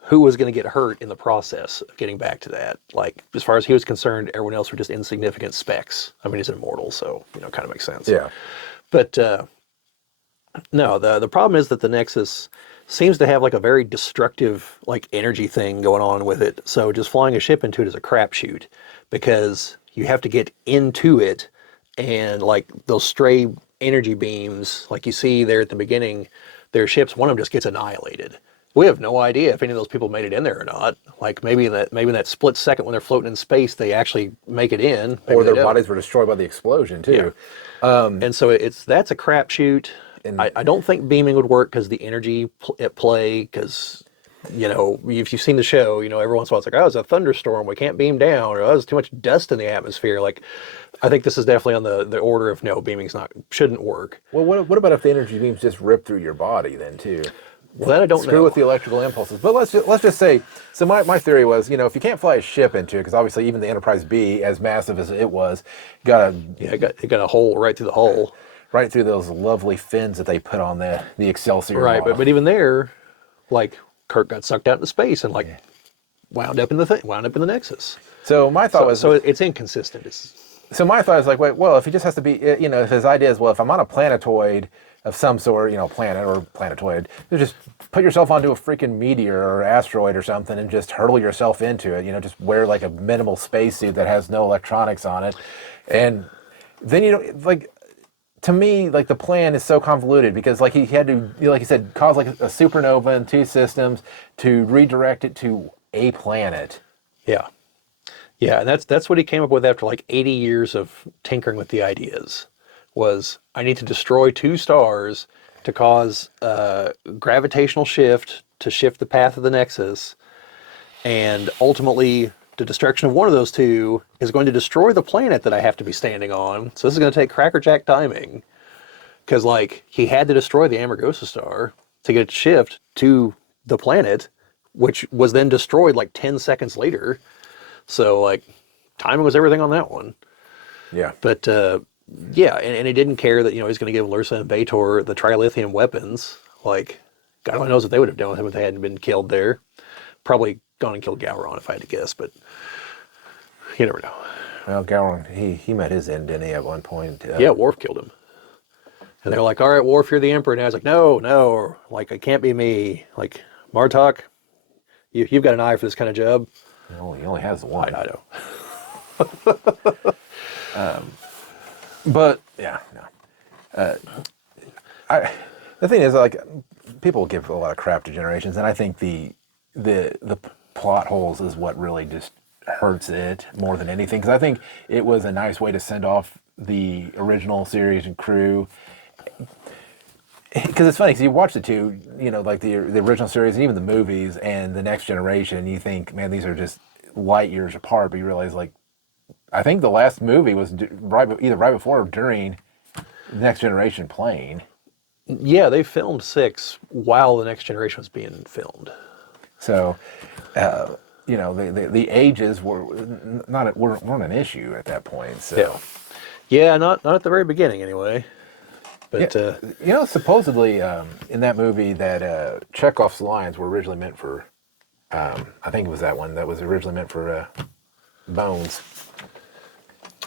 who was going to get hurt in the process of getting back to that. Like, as far as he was concerned, everyone else were just insignificant specks. I mean, he's immortal, so, you know, kind of makes sense. Yeah. But no, the problem is that the Nexus seems to have like a very destructive like energy thing going on with it. So just flying a ship into it is a crapshoot, because you have to get into it, and like those stray energy beams, like you see there at the beginning, their ships, one of them just gets annihilated. We have no idea if any of those people made it in there or not. Like, maybe in that split second when they're floating in space, they actually make it in. Or their bodies were destroyed by the explosion too. Yeah. And so that's a crapshoot. I don't think beaming would work because the energy at play, because, you know, if you've seen the show, you know, every once in a while it's like, oh, it's a thunderstorm, we can't beam down, or oh, there's too much dust in the atmosphere. Like, I think this is definitely on the order of no, beaming's shouldn't work. Well, what about if the energy beams just rip through your body then too? Well, that I don't Screw know. with the electrical impulses. But let's just say, so my theory was, if you can't fly a ship into it, because obviously even the Enterprise B, as massive as it was, got it got a hole right through the hull. right through those lovely fins that they put on the Excelsior Right, model. but even there, like Kirk got sucked out into space and like wound up in the Nexus. So my thought was, So it's inconsistent. so my thought is like, wait, well, if he just has to be, if his idea is, well, if I'm on a planetoid of some sort, planet or planetoid, you just put yourself onto a freaking meteor or asteroid or something and just hurtle yourself into it. Just wear like a minimal spacesuit that has no electronics on it, and then like. To me, like the plan is so convoluted because like he had to, like you said, cause like a supernova in 2 systems to redirect it to a planet. Yeah. Yeah, and that's what he came up with after like 80 years of tinkering with the ideas. Was I need to destroy 2 stars to cause a gravitational shift to shift the path of the Nexus, and ultimately the destruction of one of those 2 is going to destroy the planet that I have to be standing on. So this is going to take crackerjack timing, because like he had to destroy the Amargosa star to get it to shift to the planet, which was then destroyed like 10 seconds later. So like timing was everything on that one. Yeah. But yeah, and he didn't care that he's going to give Lursa and Bator the trilithium weapons. Like God only knows what they would have done with him if they hadn't been killed there. Probably gone and killed Gowron if I had to guess, but you never know. Well, Gowron, he met his end, didn't he, at one point? Yeah, Worf killed him. And they're like, all right, Worf, you're the Emperor. And I was like, no, like, it can't be me. Like, Martok, you've got an eye for this kind of job. He only has one. I know. But, yeah, no. The thing is, like, people give a lot of crap to Generations, and I think the plot holes is what really just hurts it more than anything, because I think it was a nice way to send off the original series and crew. Because it's funny, because you watch the 2, like the original series and even the movies and the Next Generation, and you think, man, these are just light years apart, but you realize, like, I think the last movie was either right before or during the Next Generation playing. Yeah, they filmed 6 while the Next Generation was being filmed. So, the ages weren't an issue at that point. So, yeah, not at the very beginning anyway. But supposedly in that movie that Chekhov's lines were originally meant for. I think it was that one that was originally meant for Bones.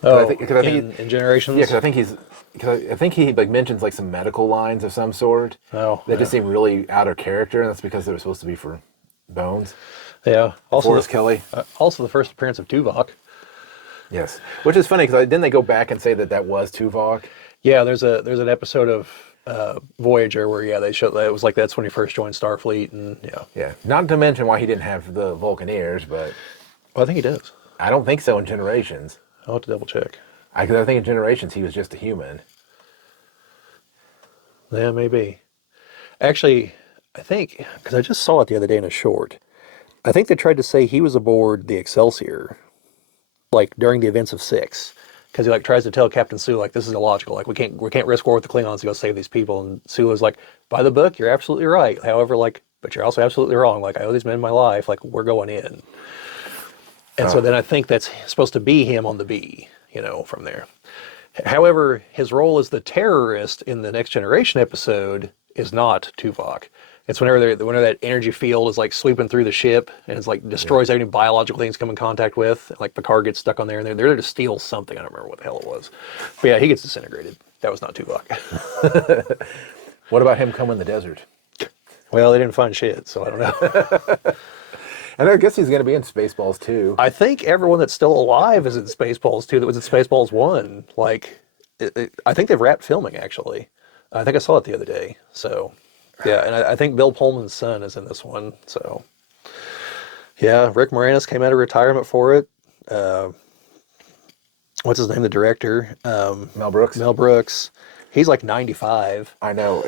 In Generations. Yeah, because I think he like mentions like some medical lines of some sort. That just seem really out of character, and that's because they were supposed to be for Bones. Yeah. Also, Forrest Kelly. Also, the first appearance of Tuvok. Yes, which is funny because didn't they go back and say that was Tuvok? Yeah, there's an episode of Voyager where they showed that it was like that's when he first joined Starfleet, and yeah. Not to mention why he didn't have the Vulcan ears, but I think he does. I don't think so in Generations. I'll have to double check. I think in Generations he was just a human. Yeah, maybe. Actually, I think because I just saw it the other day in a short. I think they tried to say he was aboard the Excelsior, like during the events of 6. Because he tries to tell Captain Sulu this is illogical. Like we can't risk war with the Klingons to go save these people. And Sulu's like, by the book, you're absolutely right. However, but you're also absolutely wrong. Like I owe these men my life. Like we're going in. And so then I think that's supposed to be him on the B. From there. However, his role as the terrorist in the Next Generation episode is not Tuvok. It's whenever that energy field is sweeping through the ship and it's destroys any biological things come in contact with. Like Picard gets stuck on there and they're there to steal something. I don't remember what the hell it was. But yeah, he gets disintegrated. That was not Tuvok. What about him coming in the desert? Well, they didn't find shit, so I don't know. And I guess he's going to be in Spaceballs too. I think everyone that's still alive is in Spaceballs 2 that was in Spaceballs 1. I think they've wrapped filming, actually. I think I saw it the other day. So, yeah, and I think Bill Pullman's son is in this one. So, yeah, Rick Moranis came out of retirement for it. What's his name, the director? Mel Brooks. Mel Brooks. He's 95. I know.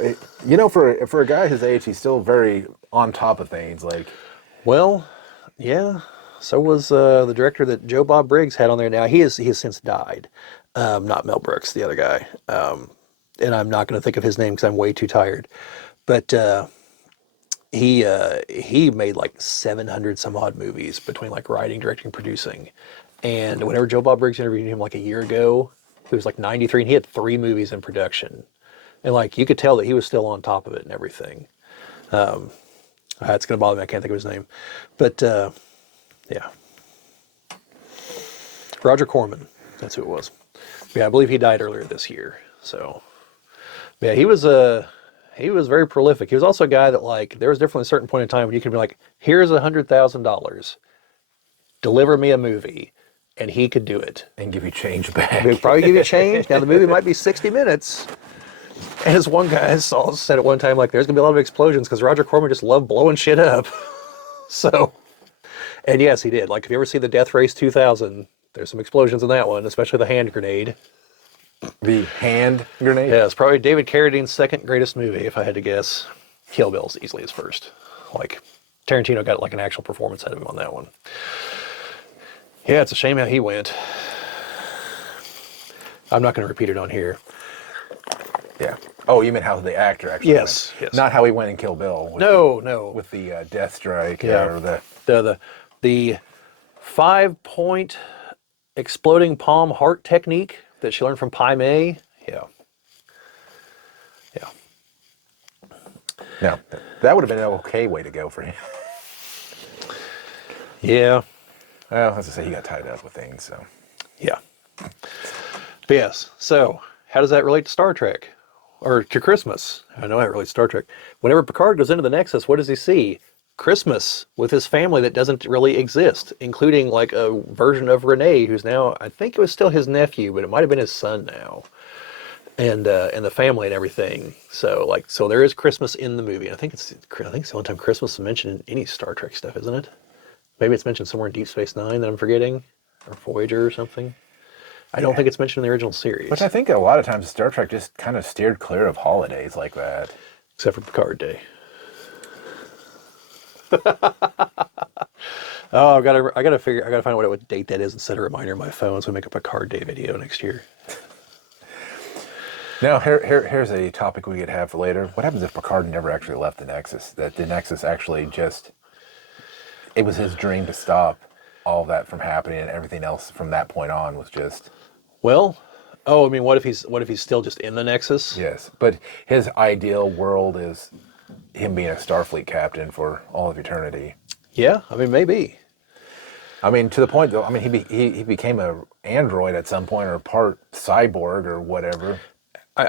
For a guy his age, he's still very on top of things. Well, yeah. So was the director that Joe Bob Briggs had on there. Now he has since died. Not Mel Brooks, the other guy. And I'm not going to think of his name because I'm way too tired. But he made like 700 some odd movies between like writing, directing, producing. And whenever Joe Bob Briggs interviewed him like a year ago, he was like 93 and he had 3 movies in production. And like you could tell that he was still on top of it and everything. It's going to bother me. I can't think of his name. But yeah. Roger Corman. That's who it was. Yeah, I believe he died earlier this year. So yeah, he was very prolific. He was also a guy that like there was definitely a certain point in time when you could be like, here's $100,000. Deliver me a movie. And he could do it. And give you change back. He'd probably give you change. Now the movie might be 60 minutes. And as one guy said at one time, like, there's going to be a lot of explosions because Roger Corman just loved blowing shit up. So, and yes, he did. Like, if you ever see the Death Race 2000, there's some explosions in that one, especially the hand grenade. The hand grenade? Yeah, it's probably David Carradine's second greatest movie, if I had to guess. Kill Bill's easily his first. Like, Tarantino got like an actual performance out of him on that one. Yeah, it's a shame how he went. I'm not going to repeat it on here. Yeah. Oh, you mean how the actor actually Yes, went. yes. Not how he went in Kill Bill. No. With the death strike. Yeah. Or the 5-point exploding palm heart technique that she learned from Pai Mei. Yeah. No, that would have been an okay way to go for him. Yeah. Well, as I say, he got tied up with things, so. Yeah. But yes. So, how does that relate to Star Trek? Or to Christmas? I know how it relates to Star Trek. Whenever Picard goes into the Nexus, what does he see? Christmas with his family that doesn't really exist, including like a version of Renee, who's now, I think it was still his nephew, but it might have been his son now. And the family and everything. So there is Christmas in the movie. And I think it's the only time Christmas is mentioned in any Star Trek stuff, isn't it? Maybe it's mentioned somewhere in Deep Space Nine that I'm forgetting, or Voyager or something. I don't think it's mentioned in the original series. Which I think a lot of times Star Trek just kind of steered clear of holidays like that. Except for Picard Day. Oh, I gotta find out what date that is and set a reminder on my phone so we make a Picard Day video next year. Now, here's a topic we could have for later. What happens if Picard never actually left the Nexus? That the Nexus actually just... It was his dream to stop all that from happening, and everything else from that point on was just... Well, I mean, what if he's still just in the Nexus? Yes, but his ideal world is him being a Starfleet captain for all of eternity. Yeah, I mean, maybe. I mean, to the point, though, I mean, he became an android at some point, or part cyborg, or whatever.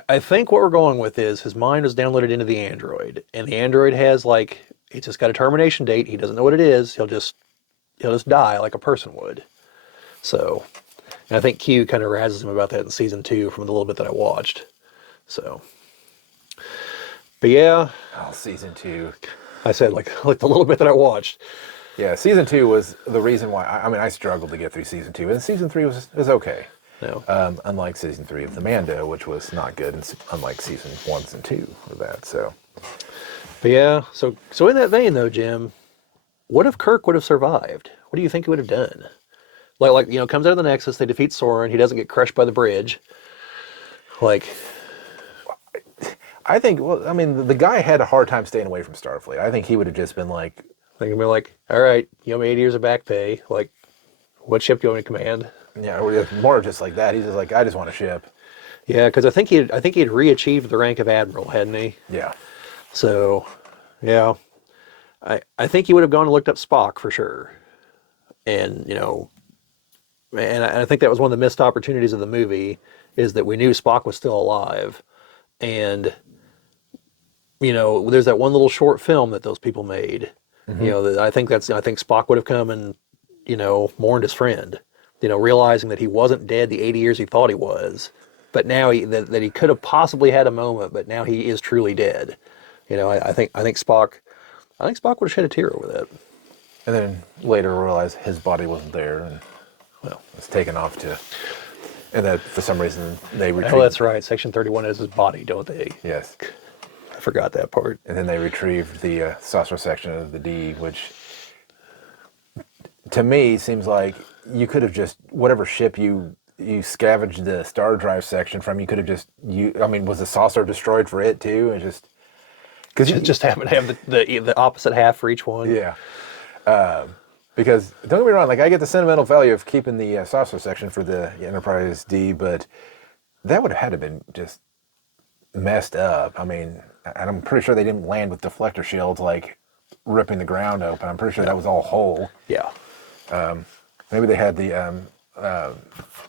I think what we're going with is his mind was downloaded into the android, and the android has like, it's just got a termination date. He doesn't know what it is. He'll just die like a person would. So, and I think Q kind of razzes him about that in season 2 from the little bit that I watched. So, but yeah. Oh, season 2. I said like the little bit that I watched. Yeah, season 2 was the reason why. I mean, I struggled to get through season 2, and season 3 was okay. No. Unlike season 3 of The Mando, which was not good, and unlike season 1 and 2 of that. So, but yeah. So in that vein, though, Jim, what if Kirk would have survived? What do you think he would have done? Like comes out of the Nexus, they defeat Soren, he doesn't get crushed by the bridge. Like, I think. Well, I mean, the guy had a hard time staying away from Starfleet. I think he would have just been like, all right, you owe me 80 years of back pay. Like, what ship do you want me to command? yeah, or more just like that. He's just like, I just want a ship. Yeah, because I think he'd re-achieved the rank of admiral, hadn't he? Yeah. So, yeah, I think he would have gone and looked up Spock for sure, and and I think that was one of the missed opportunities of the movie is that we knew Spock was still alive, and there's that one little short film that those people made. Mm-hmm. I think Spock would have come and mourned his friend. Realizing that he wasn't dead the 80 years he thought he was, but now that he could have possibly had a moment, but now he is truly dead. I think Spock would have shed a tear over that. And then later realized his body wasn't there, and was taken off to, and that for some reason they retrieved. Oh, that's right. Section 31 is his body, don't they? Yes. I forgot that part. And then they retrieved the saucer section of the D, which to me seems like you could have just, whatever ship you you scavenged the star drive section from, you could have just I mean, was the saucer destroyed for it too? And just because You just happen to have the opposite half for each one. yeah. Because don't get me wrong, like I get the sentimental value of keeping the saucer section for the Enterprise D, but that would have had to been just messed up. I mean, and I'm pretty sure they didn't land with deflector shields like ripping the ground open. I'm pretty sure that was all whole. Yeah. Maybe they had the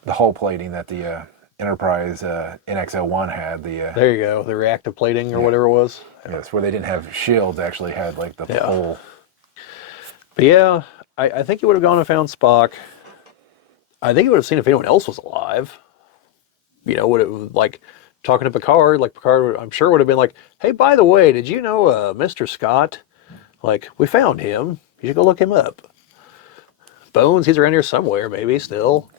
hull plating that the Enterprise NX-01 had. There you go. The reactive plating or whatever it was. Yes, where they didn't have shields, actually had like the whole. But yeah, I think he would have gone and found Spock. I think he would have seen if anyone else was alive. You know, would it like talking to Picard? Like Picard, I'm sure would have been like, "Hey, by the way, did you know Mr. Scott? Like, we found him. You should go look him up. Bones, he's around here somewhere, maybe still."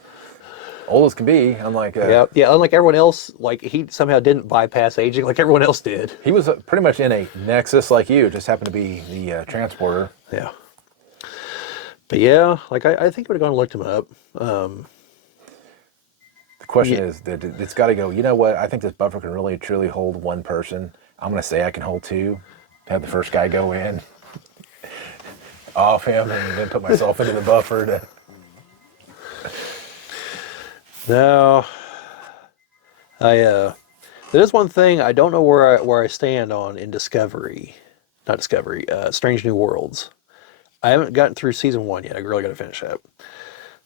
Old as can be, unlike yeah. Unlike everyone else, like he somehow didn't bypass aging like everyone else did. he was pretty much in a Nexus like you, just happened to be the transporter. Yeah. But yeah, like I think we would have gone and looked him up. The question is that it's got to go. You know what? I think this buffer can really truly hold one person. I'm going to say I can hold two. Have the first guy go in, off him, and then put myself into the buffer to. No, there is one thing I don't know where I stand on in Strange New Worlds. I haven't gotten through season 1 yet. I really got to finish up.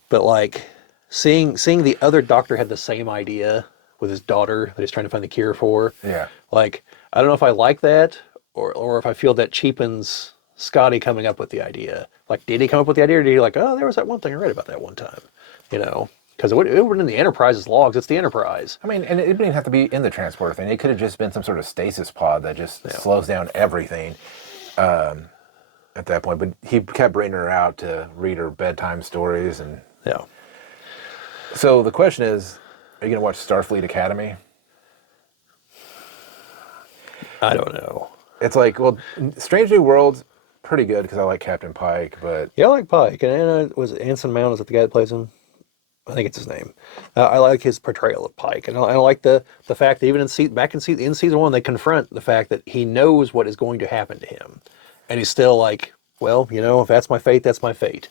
But like seeing the other doctor had the same idea with his daughter that he's trying to find the cure for. Yeah. Like I don't know if I like that or if I feel that cheapens Scotty coming up with the idea. Like, did he come up with the idea, or did he like, oh, there was that one thing I read about that one time, you know? Because it would have been in the Enterprise's logs. It's the Enterprise. I mean, and it didn't have to be in the transporter thing. It could have just been some sort of stasis pod that just slows down everything at that point. But he kept bringing her out to read her bedtime stories. And Yeah. so the question is, are you going to watch Starfleet Academy? I don't know. It's like, well, Strange New Worlds, pretty good because I like Captain Pike, but... Yeah, I like Pike. And was it Anson Mount? Is that the guy that plays him? I think it's his name. I like his portrayal of Pike, and I like the fact that even in season 1 they confront the fact that he knows what is going to happen to him, and he's still like, well, you know, if that's my fate, that's my fate.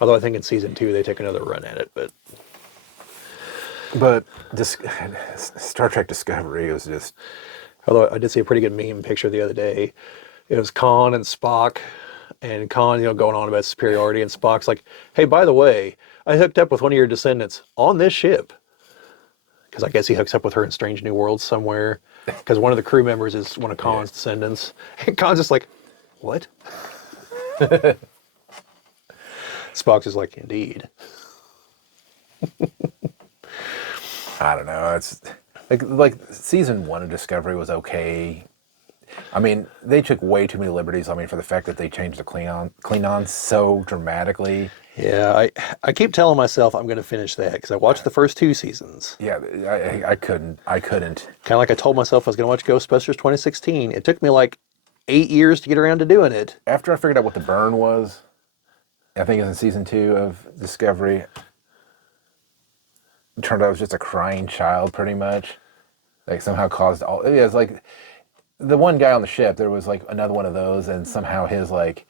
Although I think in season 2 they take another run at it, but this Star Trek Discovery was just... Although I did see a pretty good meme picture the other day. It was Khan and Spock, and Khan, you know, going on about superiority, and Spock's like, hey, by the way, I hooked up with one of your descendants on this ship. Because I guess he hooks up with her in Strange New Worlds somewhere. Because one of the crew members is one of Khan's descendants. And Khan's just like, what? Spock's just like, indeed. I don't know. It's like season 1 of Discovery was okay. I mean, they took way too many liberties. I mean, for the fact that they changed the Klingons so dramatically. Yeah, I keep telling myself I'm going to finish that because I watched the first 2 seasons. Yeah, I couldn't. Kind of like I told myself I was going to watch Ghostbusters 2016. It took me like 8 years to get around to doing it. After I figured out what the burn was, I think it was in season 2 of Discovery, it turned out it was just a crying child, pretty much. Like somehow caused all... Yeah, it's like the one guy on the ship, there was like another one of those, and somehow his like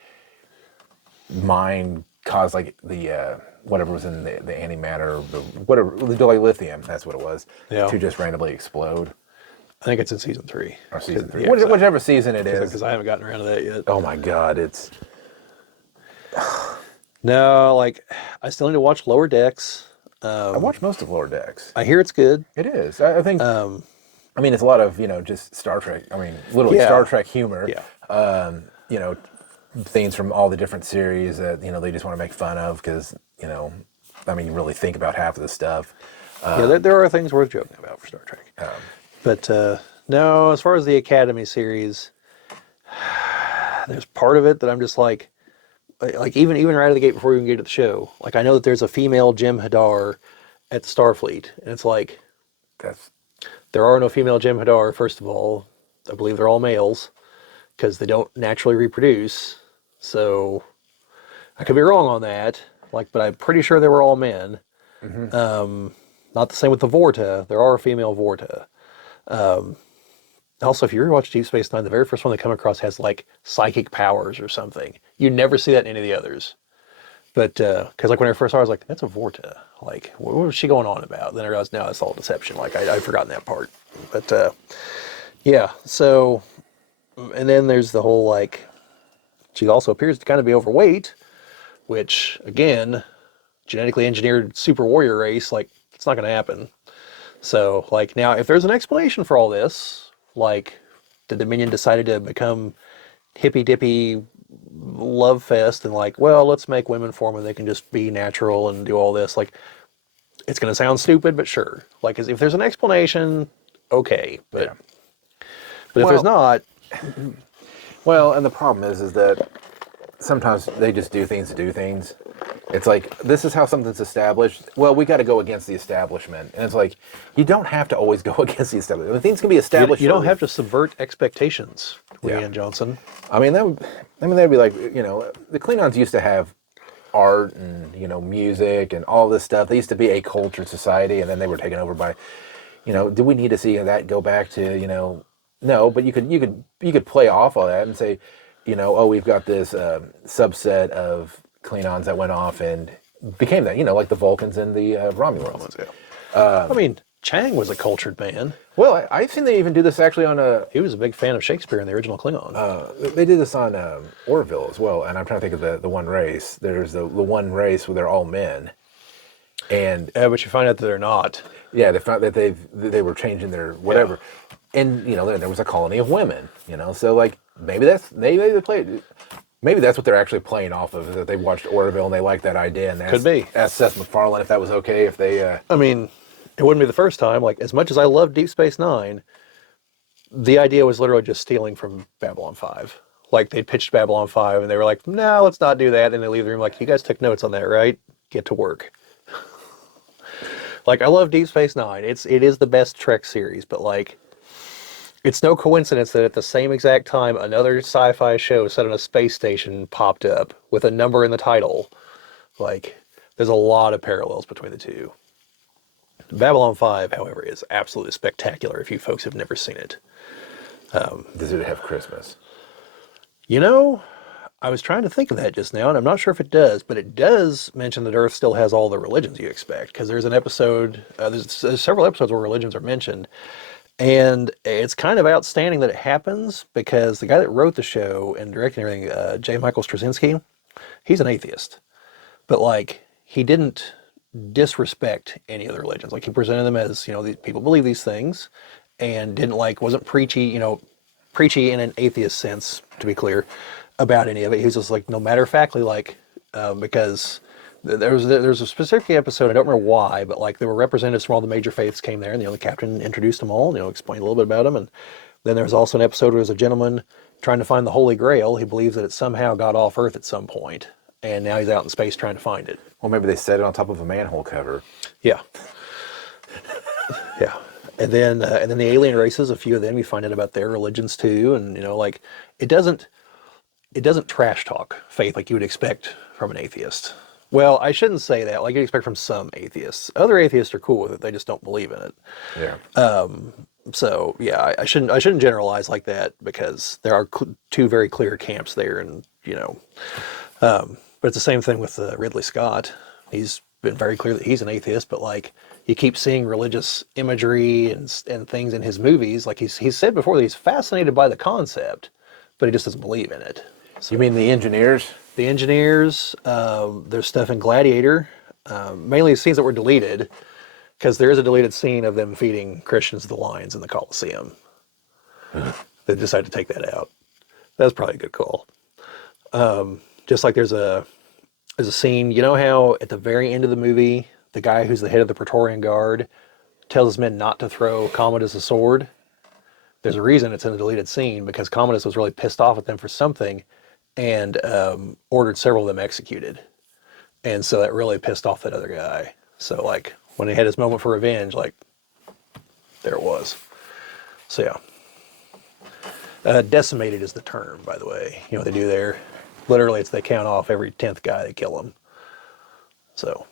mind caused like the whatever was in the antimatter, whatever, the dilithium, that's what it was, to just randomly explode. I think it's in season 3. Or season 3. Yeah, Whichever season it is. Because I haven't gotten around to that yet. Oh my God, it's... No, like, I still need to watch Lower Decks. I watched most of Lower Decks. I hear it's good. It is. I think... I mean, it's a lot of, just Star Trek. I mean, literally Star Trek humor. Yeah. Things from all the different series that, they just want to make fun of because, I mean, you really think about half of the stuff. There are things worth joking about for Star Trek. But no, as far as the Academy series, there's part of it that I'm just like even right out of the gate before we even get to the show, like I know that there's a female Jim Hadar at the Starfleet, and it's like there are no female Jim Hadar. First of all, I believe they're all males because they don't naturally reproduce. So I could be wrong on that. But I'm pretty sure they were all men. Mm-hmm. Not the same with the Vorta. There are female Vorta. Also, if you ever watch Deep Space Nine, the very first one they come across has like psychic powers or something. You never see that in any of the others. But because like when I first saw it, I was like, that's a Vorta. Like, what was she going on about? Then I realized, no, it's all deception. Like, I'd forgotten that part. But yeah, so, and then there's the whole like, she also appears to kind of be overweight, which again, genetically engineered super warrior race, like, it's not going to happen. So, like, now, if there's an explanation for all this, like, the Dominion decided to become hippy-dippy love fest and, like, well, let's make women form and they can just be natural and do all this. Like, it's going to sound stupid, but sure. Like, if there's an explanation, okay. But, but if there's not... Well, and the problem is that sometimes they just do things to do things. It's like, this is how something's established. Well, we got to go against the establishment. And it's like, you don't have to always go against the establishment. I mean, things can be established. You don't have to subvert expectations, Leanne Johnson. I mean, that'd be like, you know, the Klingons used to have art and, you know, music and all this stuff. They used to be a cultured society, and then they were taken over by, you know, do we need to see that go back to, you know, no, but you could play off all that and say, you know, oh, we've got this subset of Klingons that went off and became that, you know, like the Vulcans and the Romulans. I mean, Chang was a cultured man. Well, I've seen they even do this actually on a... He was a big fan of Shakespeare in the original Klingon. They did this on Orville as well, and I'm trying to think of the one race. There's the one race where they're all men. And but you find out that they're not. Yeah, they found that they were changing their whatever. Yeah. And, you know, there was a colony of women, you know, so like maybe they played... Maybe that's what they're actually playing off of, is that they watched Orville and they liked that idea. And could be. Asked Seth MacFarlane if that was okay, if they... I mean, it wouldn't be the first time. Like, as much as I love Deep Space Nine, the idea was literally just stealing from Babylon 5. Like, they pitched Babylon 5 and they were like, no, let's not do that. And they leave the room like, you guys took notes on that, right? Get to work. Like, I love Deep Space Nine. It is the best Trek series, but like... It's no coincidence that at the same exact time, another sci-fi show set on a space station popped up with a number in the title. Like, there's a lot of parallels between the two. Babylon 5, however, is absolutely spectacular if you folks have never seen it. Does it have Christmas? You know, I was trying to think of that just now, and I'm not sure if it does, but it does mention that Earth still has all the religions you expect, because there's an episode, there's several episodes where religions are mentioned. And it's kind of outstanding that it happens because the guy that wrote the show and directed everything, J. Michael Straczynski, he's an atheist. But, like, he didn't disrespect any other religions. Like, he presented them as, you know, these people believe these things and wasn't preachy, you know, preachy in an atheist sense, to be clear, about any of it. He was just, like, no matter of factly, like, because... There's a specific episode, I don't remember why, but like there were representatives from all the major faiths came there, and the captain introduced them all, explained a little bit about them. And then there was also an episode where there's a gentleman trying to find the Holy Grail. He believes that it somehow got off Earth at some point, and now he's out in space trying to find it. Well, maybe they set it on top of a manhole cover. Yeah. Yeah. And then the alien races, a few of them, you find out about their religions too, and like it doesn't trash talk faith like you would expect from an athist. Well, I shouldn't say that. Like you'd expect from some atheists. Other atheists are cool with it. They just don't believe in it. Yeah. So yeah, I shouldn't generalize like that because there are two very clear camps there, and but it's the same thing with Ridley Scott. He's been very clear that he's an atheist, but like you keep seeing religious imagery and things in his movies. Like he's said before that he's fascinated by the concept, but he just doesn't believe in it. So, you mean the engineers? The engineers, there's stuff in Gladiator, mainly scenes that were deleted, because there is a deleted scene of them feeding Christians the lions in the Colosseum. They decided to take that out. That's probably a good call. Just like there's a scene, you know how at the very end of the movie, the guy who's the head of the Praetorian Guard tells his men not to throw Commodus a sword? There's a reason it's in the deleted scene, because Commodus was really pissed off at them for something, and ordered several of them executed. And so that really pissed off that other guy. So like when he had his moment for revenge, like there it was. So yeah. Decimated is the term, by the way. You know what they do there? Literally it's they count off every 10th guy, they kill him. So.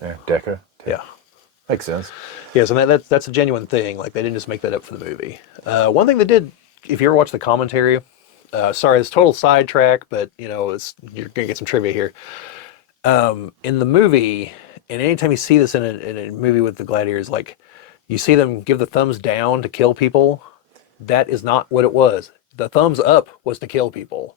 Yeah, Deca. Yeah. Makes sense. Yes, and that's a genuine thing. Like, they didn't just make that up for the movie. One thing they did, if you ever watch the commentary, sorry, it's total sidetrack, but you're gonna get some trivia here. In the movie, and anytime you see this in a movie with the Gladiators, like, you see them give the thumbs down to kill people. That is not what it was. The thumbs up was to kill people.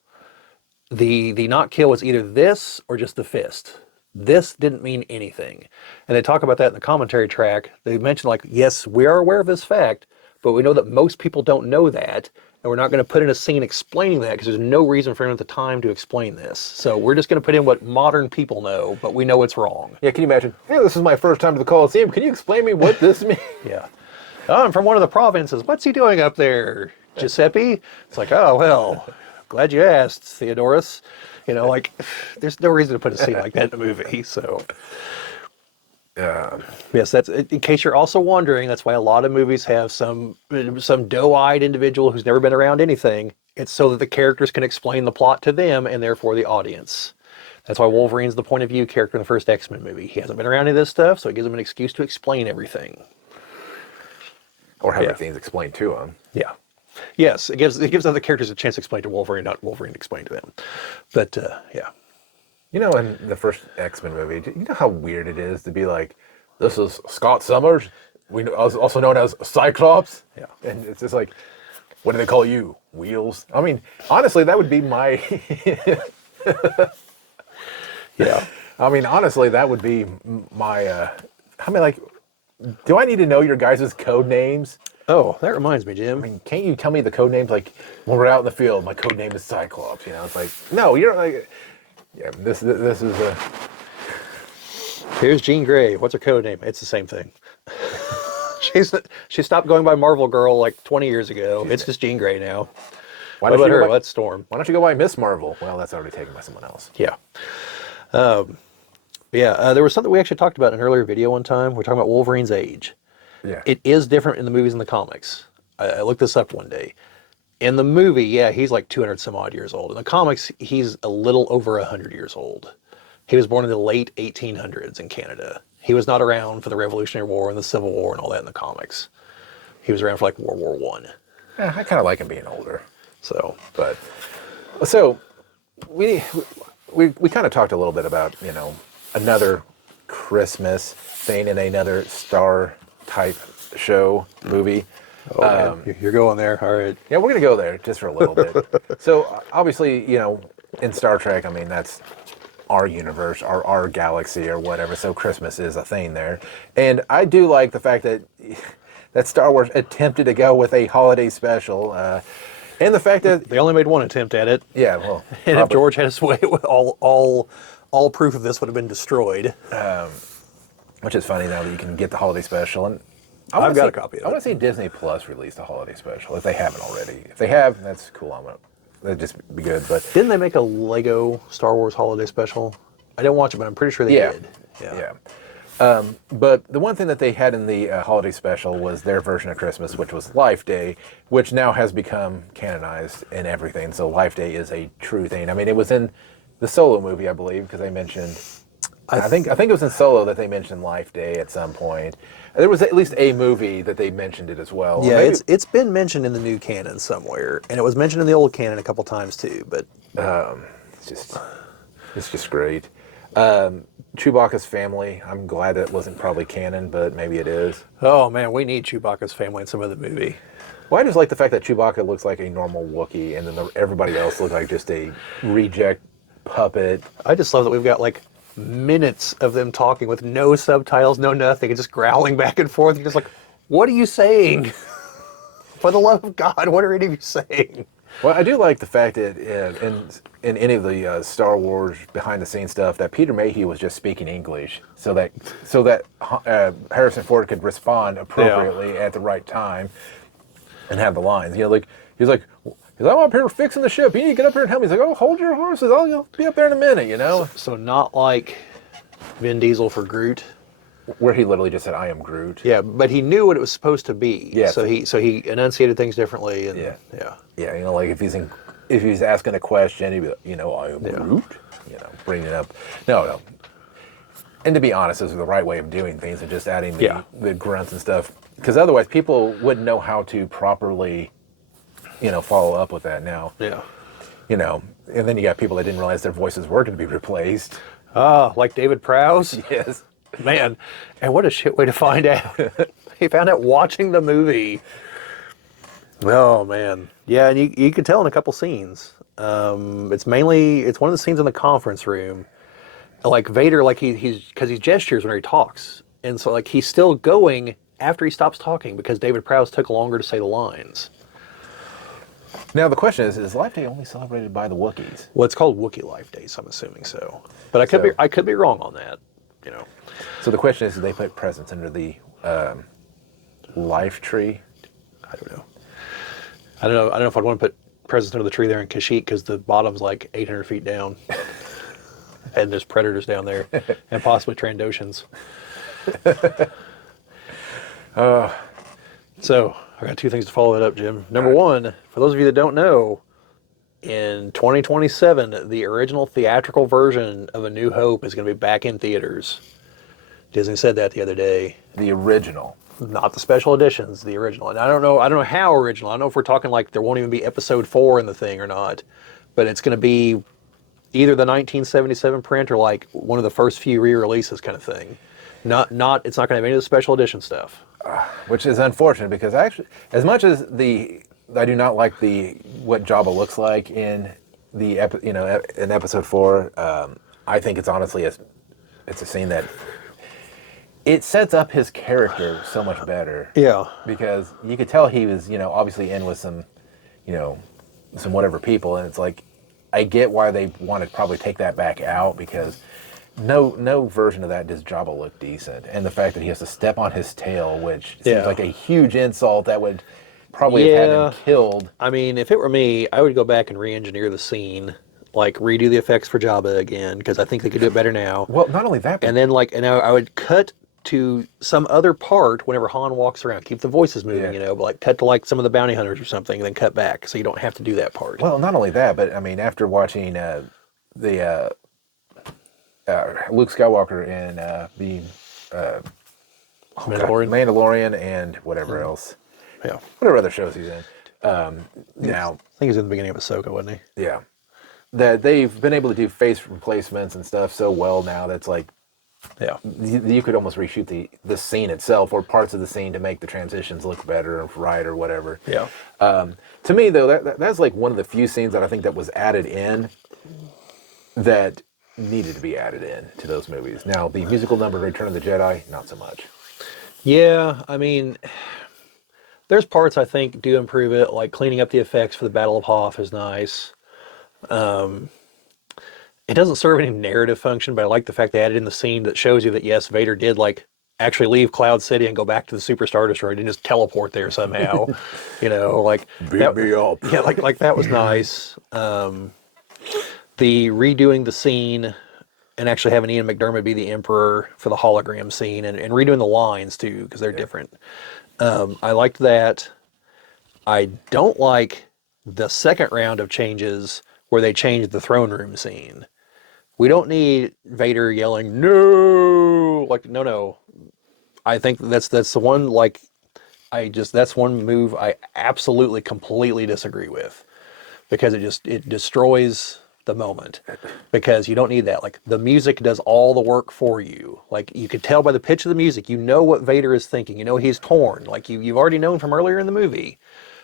The not kill was either this or just the fist. This didn't mean anything. And they talk about that in the commentary track. They mention, like, yes, we are aware of this fact, but we know that most people don't know that, and we're not going to put in a scene explaining that because there's no reason for anyone at the time to explain this. So we're just going to put in what modern people know, but we know it's wrong. Yeah, can you imagine? Yeah, this is my first time to the Coliseum. Can you explain me what this means? Yeah. Oh, I'm from one of the provinces. What's he doing up there, Giuseppe? It's like, oh, well, glad you asked, Theodorus. Like, there's no reason to put a scene like that in a movie. So, yes, that's, in case you're also wondering, that's why a lot of movies have some doe-eyed individual who's never been around anything. It's so that the characters can explain the plot to them and therefore the audience. That's why Wolverine's the point of view character in the first X-Men movie. He hasn't been around any of this stuff, so it gives him an excuse to explain everything. Or have things explained to him. Yeah. Yes, it gives other characters a chance to explain to Wolverine, not Wolverine explain to them. But, yeah. In the first X-Men movie, do you know how weird it is to be like, this is Scott Summers, also known as Cyclops? Yeah. And it's just like, what do they call you? Wheels? I mean, honestly, that would be my... Yeah. I mean, honestly, that would be my... do I need to know your guys' code names? Oh, that reminds me, Jim. I mean, can't you tell me the code names? Like, when we're out in the field, my code name is Cyclops. It's like, no, you're like, yeah, this is a. Here's Jean Grey. What's her code name? It's the same thing. She stopped going by Marvel Girl like 20 years ago. It's just Jean Grey now. What about her? Let's Storm. Why don't you go by Miss Marvel? Well, that's already taken by someone else. Yeah. There was something we actually talked about in an earlier video one time. We're talking about Wolverine's age. Yeah. It is different in the movies and the comics. I looked this up one day. In the movie, yeah, he's like 200 some odd years old. In the comics, he's a little over 100 years old. He was born in the late 1800s in Canada. He was not around for the Revolutionary War and the Civil War and all that in the comics. He was around for like World War I. Yeah, I kind of like him being older. So we kind of talked a little bit about, another Christmas thing in another Star type show movie. Oh, you're going there. All right. Yeah, we're going to go there just for a little bit. So obviously, in Star Trek, I mean, that's our universe, our galaxy or whatever. So Christmas is a thing there. And I do like the fact that Star Wars attempted to go with a holiday special. And the fact that they only made one attempt at it. Yeah, well, and if George had his way, all proof of this would have been destroyed. Which is funny now that you can get the holiday special, and I've got a copy of it. I want to see Disney Plus release the holiday special if they haven't already. If they have, that's cool. That'd just be good. But didn't they make a Lego Star Wars holiday special? I didn't watch it, but I'm pretty sure they did. Yeah. But the one thing that they had in the holiday special was their version of Christmas, which was Life Day, which now has become canonized in everything. So Life Day is a true thing. I mean, it was in the Solo movie, I believe, because they mentioned. I think it was in Solo that they mentioned Life Day at some point. There was at least a movie that they mentioned it as well. Yeah, it's been mentioned in the new canon somewhere, and it was mentioned in the old canon a couple times too. But it's just great. Chewbacca's family. I'm glad that it wasn't probably canon, but maybe it is. Oh man, we need Chewbacca's family in some other movie. Well, I just like the fact that Chewbacca looks like a normal Wookiee, and then everybody else looks like just a reject puppet. I just love that we've got like minutes of them talking with no subtitles, no nothing, and just growling back and forth. You're just like, what are you saying? For the love of God, what are any of you saying? Well, I do like the fact that in any of the Star Wars behind-the-scenes stuff, that Peter Mayhew was just speaking English, so that Harrison Ford could respond appropriately at the right time and have the lines. He's like, I'm up here fixing the ship. You need to get up here and help me. He's like, oh, hold your horses. I'll be up there in a minute, So not like Vin Diesel for Groot. Where he literally just said, I am Groot. Yeah, but he knew what it was supposed to be. Yeah. So he enunciated things differently. And, Yeah, like if he's asking a question, he'd be like, I am Groot. Bringing it up. No. And to be honest, this is the right way of doing things, and just adding the, Yeah. the grunts and stuff. Because otherwise, people wouldn't know how to properly, follow up with that now. Yeah. And then you got people that didn't realize their voices were going to be replaced. Ah, like David Prowse? Yes. Man, and what a shit way to find out. He found out watching the movie. Oh, man. Yeah, and you could tell in a couple scenes. It's one of the scenes in the conference room. Like Vader, like because he gestures when he talks. And so like he's still going after he stops talking because David Prowse took longer to say the lines. Now the question is Life Day only celebrated by the Wookiees? Well, it's called Wookie Life Day, so I'm assuming so. But I could be wrong on that, So the question is, do they put presents under the life tree? I don't know. I don't know if I'd want to put presents under the tree there in Kashyyyk because the bottom's like 800 feet down. And there's predators down there, and possibly Trandoshans. So, I got two things to follow that up, Jim. Number one, for those of you that don't know, in 2027, the original theatrical version of A New Hope is going to be back in theaters. Disney said that the other day. The original. Not the special editions, the original. And I don't know how original. I don't know if we're talking like there won't even be episode 4 in the thing or not. But it's going to be either the 1977 print or like one of the first few re-releases kind of thing. It's not going to have any of the special edition stuff. Which is unfortunate because actually, as much as I do not like what Jabba looks like in in episode 4, I think it's honestly it's a scene that it sets up his character so much better. Yeah. Because you could tell he was, obviously in with some whatever people, and it's like, I get why they want to probably take that back out because no version of that does Jabba look decent. And the fact that he has to step on his tail, which seems like a huge insult that would probably have had him killed. I mean, if it were me, I would go back and re-engineer the scene, like redo the effects for Jabba again, because I think they could do it better now. Well, not only that, but and then I would cut to some other part whenever Han walks around. Keep the voices moving, but like cut to like some of the bounty hunters or something, and then cut back so you don't have to do that part. Well, not only that, but I mean, after watching Luke Skywalker in the Mandalorian and whatever else, whatever other shows he's in. Now, I think he was in the beginning of Ahsoka, wasn't he? Yeah, that they've been able to do face replacements and stuff so well now that's like. Yeah, you could almost reshoot the scene itself or parts of the scene to make the transitions look better or right or whatever. Yeah. To me, though, that's like one of the few scenes that I think that was added in that needed to be added in to those movies. Now, the musical number Return of the Jedi, not so much. Yeah, I mean, there's parts I think do improve it, like cleaning up the effects for the Battle of Hoth is nice. It doesn't serve any narrative function, but I like the fact they added in the scene that shows you that, yes, Vader did, like, actually leave Cloud City and go back to the Super Star Destroyer and just teleport there somehow. Like... Beat me up. Yeah, like that was nice. The redoing the scene and actually having Ian McDermott be the Emperor for the hologram scene and redoing the lines, too, because they're different. I liked that. I don't like the second round of changes where they changed the throne room scene. We don't need Vader yelling, no! Like, no. I think that's the one, like, that's one move I absolutely, completely disagree with. Because it destroys the moment. Because you don't need that. Like, the music does all the work for you. Like, you could tell by the pitch of the music, you know what Vader is thinking. You know he's torn. Like, you've already known from earlier in the movie.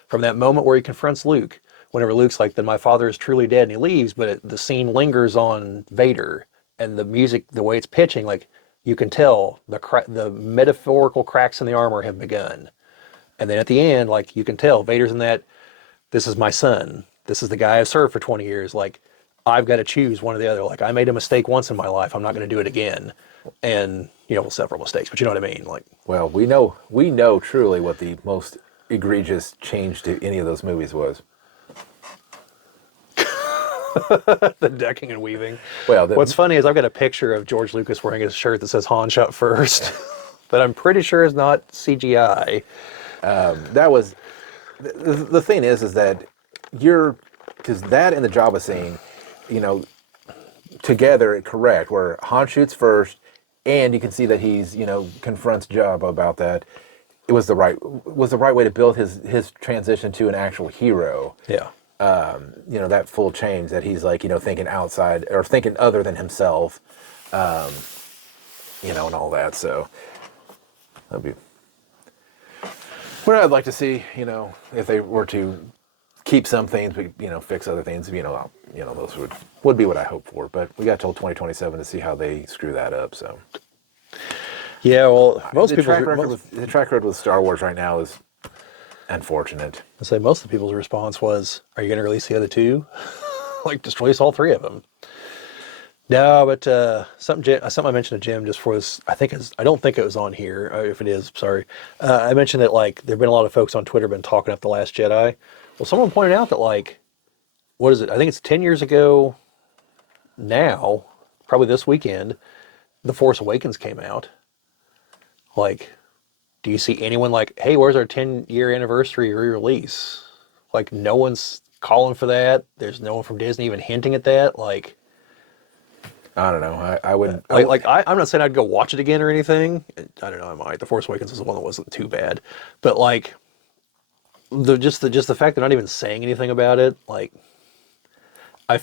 From that moment where he confronts Luke. Whenever Luke's like, then my father is truly dead, and he leaves, but the scene lingers on Vader, and the music, the way it's pitching, like, you can tell the metaphorical cracks in the armor have begun. And then at the end, like, you can tell Vader's in that, this is my son. This is the guy I've served for 20 years. Like, I've got to choose one or the other. Like, I made a mistake once in my life. I'm not going to do it again. And, several mistakes, but you know what I mean? Like, well, we know truly what the most egregious change to any of those movies was. The decking and weaving. Well, what's funny is I've got a picture of George Lucas wearing a shirt that says Han shot first, that I'm pretty sure is not CGI. That was the thing is that because that and the Jabba scene, together correct where Han shoots first and you can see that he's, confronts Jabba about that. It was the right way to build his transition to an actual hero. Yeah. That full change that he's like, thinking outside or thinking other than himself, and all that. So that'd be where I'd like to see, if they were to keep some things, but, fix other things, those would be what I hope for. But we got till 2027 to see how they screw that up. So. Yeah, well, the track record with Star Wars right now is unfortunate. I say most of the people's response was, "Are you going to release the other two? Like, just release all three of them." No, but something I mentioned to Jim just for this. I don't think it was on here. If it is, sorry. I mentioned that like there've been a lot of folks on Twitter been talking up The Last Jedi. Well, someone pointed out that like, what is it? I think it's 10 years ago. Now, probably this weekend, The Force Awakens came out. Like, do you see anyone like, hey, where's our 10-year anniversary re-release? Like, no one's calling for that. There's no one from Disney even hinting at that. Like, I don't know. I wouldn't. I'm not saying I'd go watch it again or anything. I don't know. I might. The Force Awakens was the one that wasn't too bad. But like, just the fact they're not even saying anything about it, like, I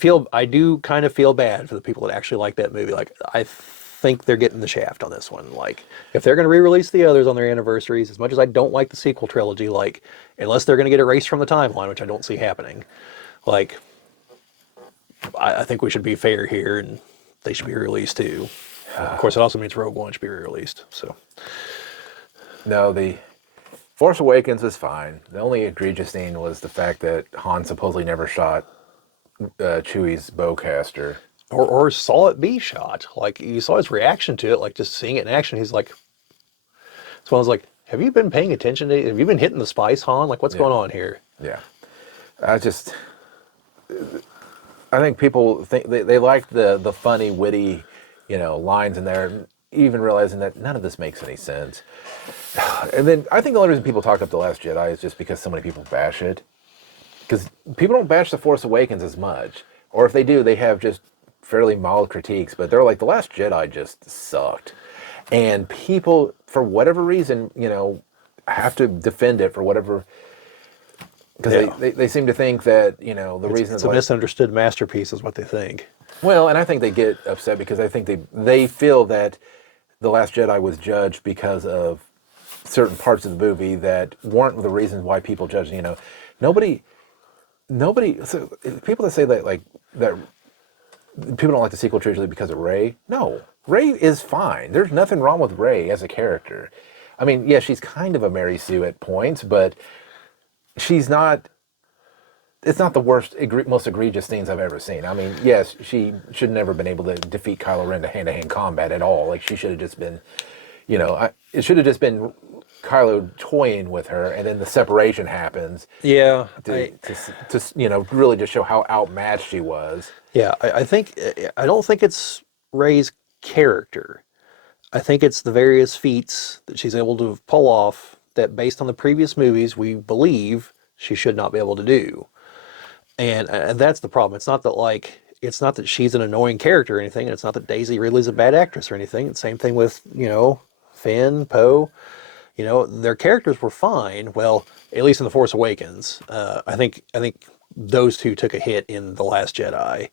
do kind of feel bad for the people that actually like that movie. Like, I think they're getting the shaft on this one. Like, if they're going to re-release the others on their anniversaries, as much as I don't like the sequel trilogy, like, unless they're going to get erased from the timeline, which I don't see happening, like, I think we should be fair here, and they should be released too. Of course, it also means Rogue One should be re-released. So, no, the Force Awakens is fine. The only egregious thing was the fact that Han supposedly never shot Chewie's bowcaster. Or saw it be shot. Like, you saw his reaction to it, like just seeing it in action. He's like, so I was like, have you been paying attention to it? Have you been hitting the spice, Han? Like, what's going on here? Yeah. I think people think they like the funny, witty, lines in there, even realizing that none of this makes any sense. And then I think the only reason people talk up The Last Jedi is just because so many people bash it. Because people don't bash The Force Awakens as much. Or if they do, they have just fairly mild critiques, but they're like, The Last Jedi just sucked. And people, for whatever reason, have to defend it for whatever, because they seem to think that, the reason it's a misunderstood masterpiece is what they think. Well, and I think they get upset because I think they feel that The Last Jedi was judged because of certain parts of the movie that weren't the reasons why people judged. Nobody. So people that say that that people don't like the sequel trilogy because of Rey. No, Rey is fine. There's nothing wrong with Rey as a character. I mean, yeah, she's kind of a Mary Sue at points, but she's not. It's not the most egregious things I've ever seen. I mean, yes, she should never been able to defeat Kylo Ren to hand-to-hand combat at all. Like, she should have just been, it should have just been Kylo toying with her, and then the separation happens. Yeah, to really just show how outmatched she was. Yeah, I don't think it's Rey's character. I think it's the various feats that she's able to pull off that, based on the previous movies, we believe she should not be able to do. And that's the problem. It's not that she's an annoying character or anything. And it's not that Daisy Ridley's a bad actress or anything. It's the same thing with, Finn, Poe. Their characters were fine. Well, at least in The Force Awakens. I think those two took a hit in The Last Jedi.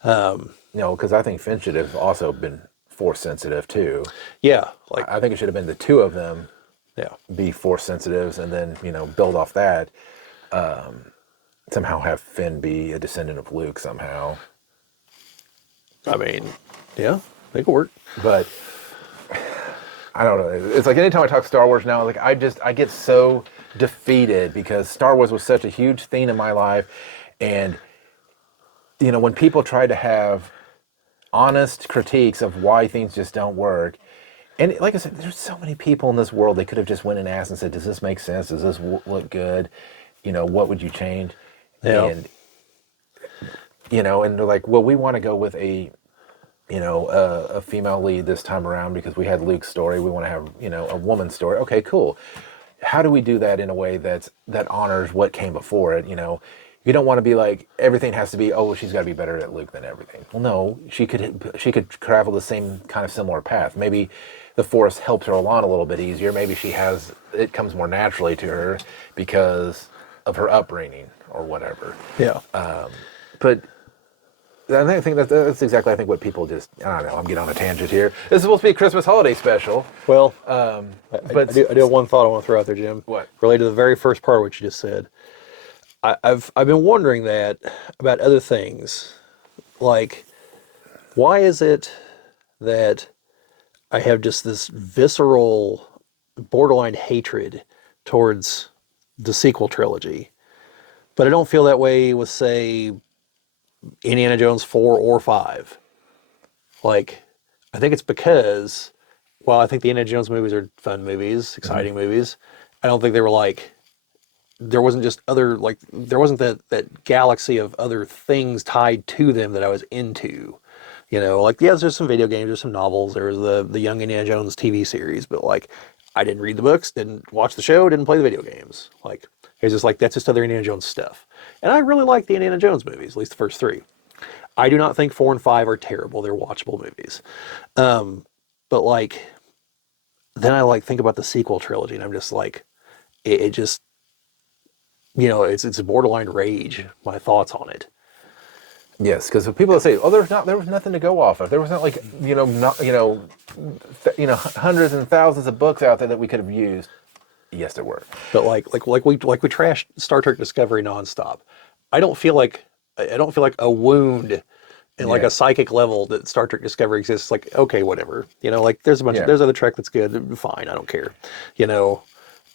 Because I think Finn should have also been Force sensitive too. Yeah. I think it should have been the two of them be Force sensitives, and then, build off that. Somehow have Finn be a descendant of Luke somehow. I mean, yeah, they could work. But I don't know. It's like anytime I talk Star Wars now, like I get so defeated because Star Wars was such a huge theme in my life. And, when people try to have honest critiques of why things just don't work, and like I said, there's so many people in this world, they could have just went and asked and said, does this make sense? Does this look good? What would you change? Yeah. And, and they're like, well, we want to go with a female lead this time around because we had Luke's story. We want to have, a woman's story. Okay, cool. How do we do that in a way that honors what came before it? You don't want to be like everything has to be. Oh, she's got to be better at Luke than everything. Well, no, she could travel the same kind of similar path. Maybe the Force helps her along a little bit easier. Maybe it comes more naturally to her because of her upbringing or whatever. Yeah. But I think that's exactly what people just. I don't know. I'm getting on a tangent here. This is supposed to be a Christmas holiday special. Well, but I do have one thought I want to throw out there, Jim. What? Related to the very first part of what you just said. I've been wondering that about other things. Like, why is it that I have just this visceral, borderline hatred towards the sequel trilogy, but I don't feel that way with, say, Indiana Jones 4 or 5. Like, I think it's because, well, I think the Indiana Jones movies are fun movies, exciting movies. I don't think they were like, there wasn't just other, like, there wasn't that galaxy of other things tied to them that I was into. You know, like, yes, there's some video games, there's some novels, there's the Young Indiana Jones TV series, but, like, I didn't read the books, didn't watch the show, didn't play the video games. Like, it's just like, that's just other Indiana Jones stuff. And I really like the Indiana Jones movies, at least the first 3. I do not think 4 and 5 are terrible. They're watchable movies. But, like, then I, like, think about the sequel trilogy, and I'm just like, it just, you know, it's a borderline rage, my thoughts on it. Yes, because people that say, "Oh, there was nothing to go off of. There was not like hundreds and thousands of books out there that we could have used." Yes, there were. But like we trashed Star Trek Discovery nonstop. I don't feel like a wound in like a psychic level that Star Trek Discovery exists. Like, okay, whatever. You know, like there's there's other Trek that's good. Fine, I don't care. You know,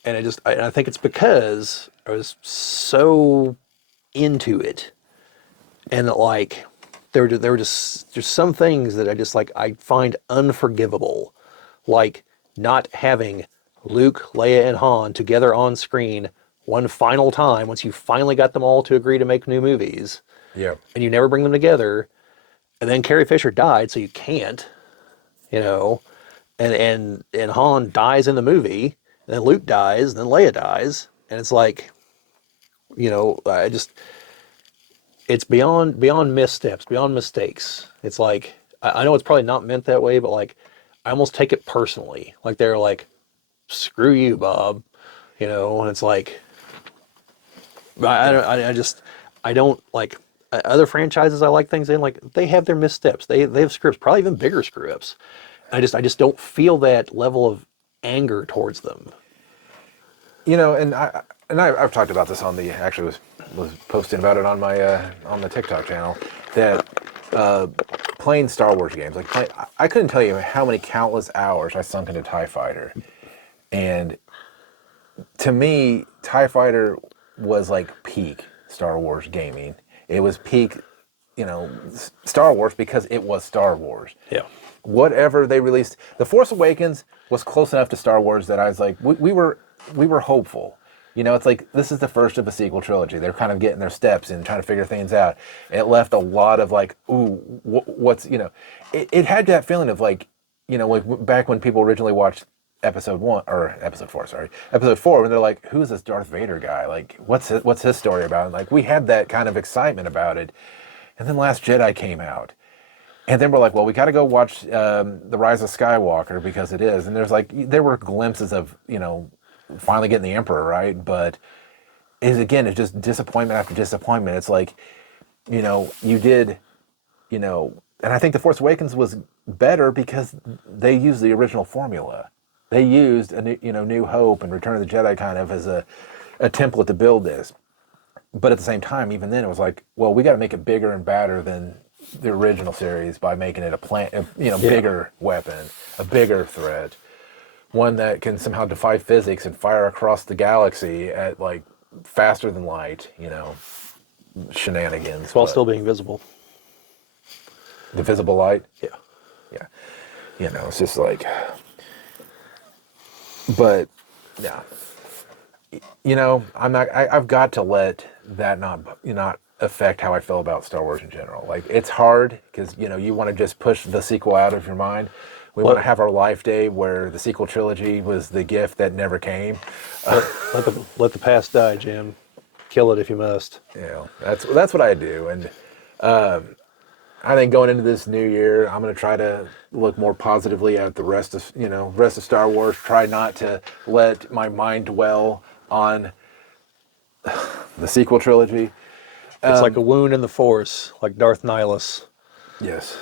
and I think it's because I was so into it. And like, there were just some things that I find unforgivable, like not having Luke, Leia, and Han together on screen one final time once you finally got them all to agree to make new movies. Yeah. And you never bring them together, and then Carrie Fisher died, so you can't, you know, and Han dies in the movie, and then Luke dies, and then Leia dies, and it's like, you know, it's beyond missteps, beyond mistakes. It's like, I know it's probably not meant that way, but like, I almost take it personally. Like they're like, screw you, Bob, you know, and it's like, I don't like other franchises I like things in, like they have their missteps. They have screw ups, probably even bigger screw ups. I just don't feel that level of anger towards them. You know, and I've talked about this on the, actually was posting about it on my on the TikTok channel, that playing Star Wars games, like I couldn't tell you how many countless hours I sunk into TIE Fighter. And to me, TIE Fighter was like peak Star Wars gaming. It was peak, you know, Star Wars because it was Star Wars. Yeah. Whatever they released, The Force Awakens was close enough to Star Wars that I was like, we were hopeful. You know, it's like, this is the first of a sequel trilogy. They're kind of getting their steps and trying to figure things out. It left a lot of like, ooh, what's, you know, it had that feeling of like, you know, like back when people originally watched episode 4, when they're like, who's this Darth Vader guy? Like, what's his story about? And like, we had that kind of excitement about it. And then Last Jedi came out. And then we're like, well, we got to go watch The Rise of Skywalker because it is. And there were glimpses of, you know, finally getting the Emperor, right? But it's just disappointment after disappointment. It's like, you know, you did, you know, and I think The Force Awakens was better because they used the original formula. They used New Hope and Return of the Jedi kind of as a template to build this. But at the same time, even then, it was like, well, we got to make it bigger and badder than the original series by making it bigger weapon, a bigger threat, one that can somehow defy physics and fire across the galaxy at like faster than light, you know, shenanigans. While still being visible. The visible light? Yeah. Yeah. You know, it's just like, but yeah, you know, I've got to let that not affect how I feel about Star Wars in general. Like, it's hard because, you know, you want to just push the sequel out of your mind. We want to have our life day where the sequel trilogy was the gift that never came. Let the past die, Jim. Kill it if you must. That's what I do, and I think going into this new year, I'm going to try to look more positively at the rest of Star Wars. Try not to let my mind dwell on the sequel trilogy. It's like a wound in the Force, like Darth Nihilus. Yes.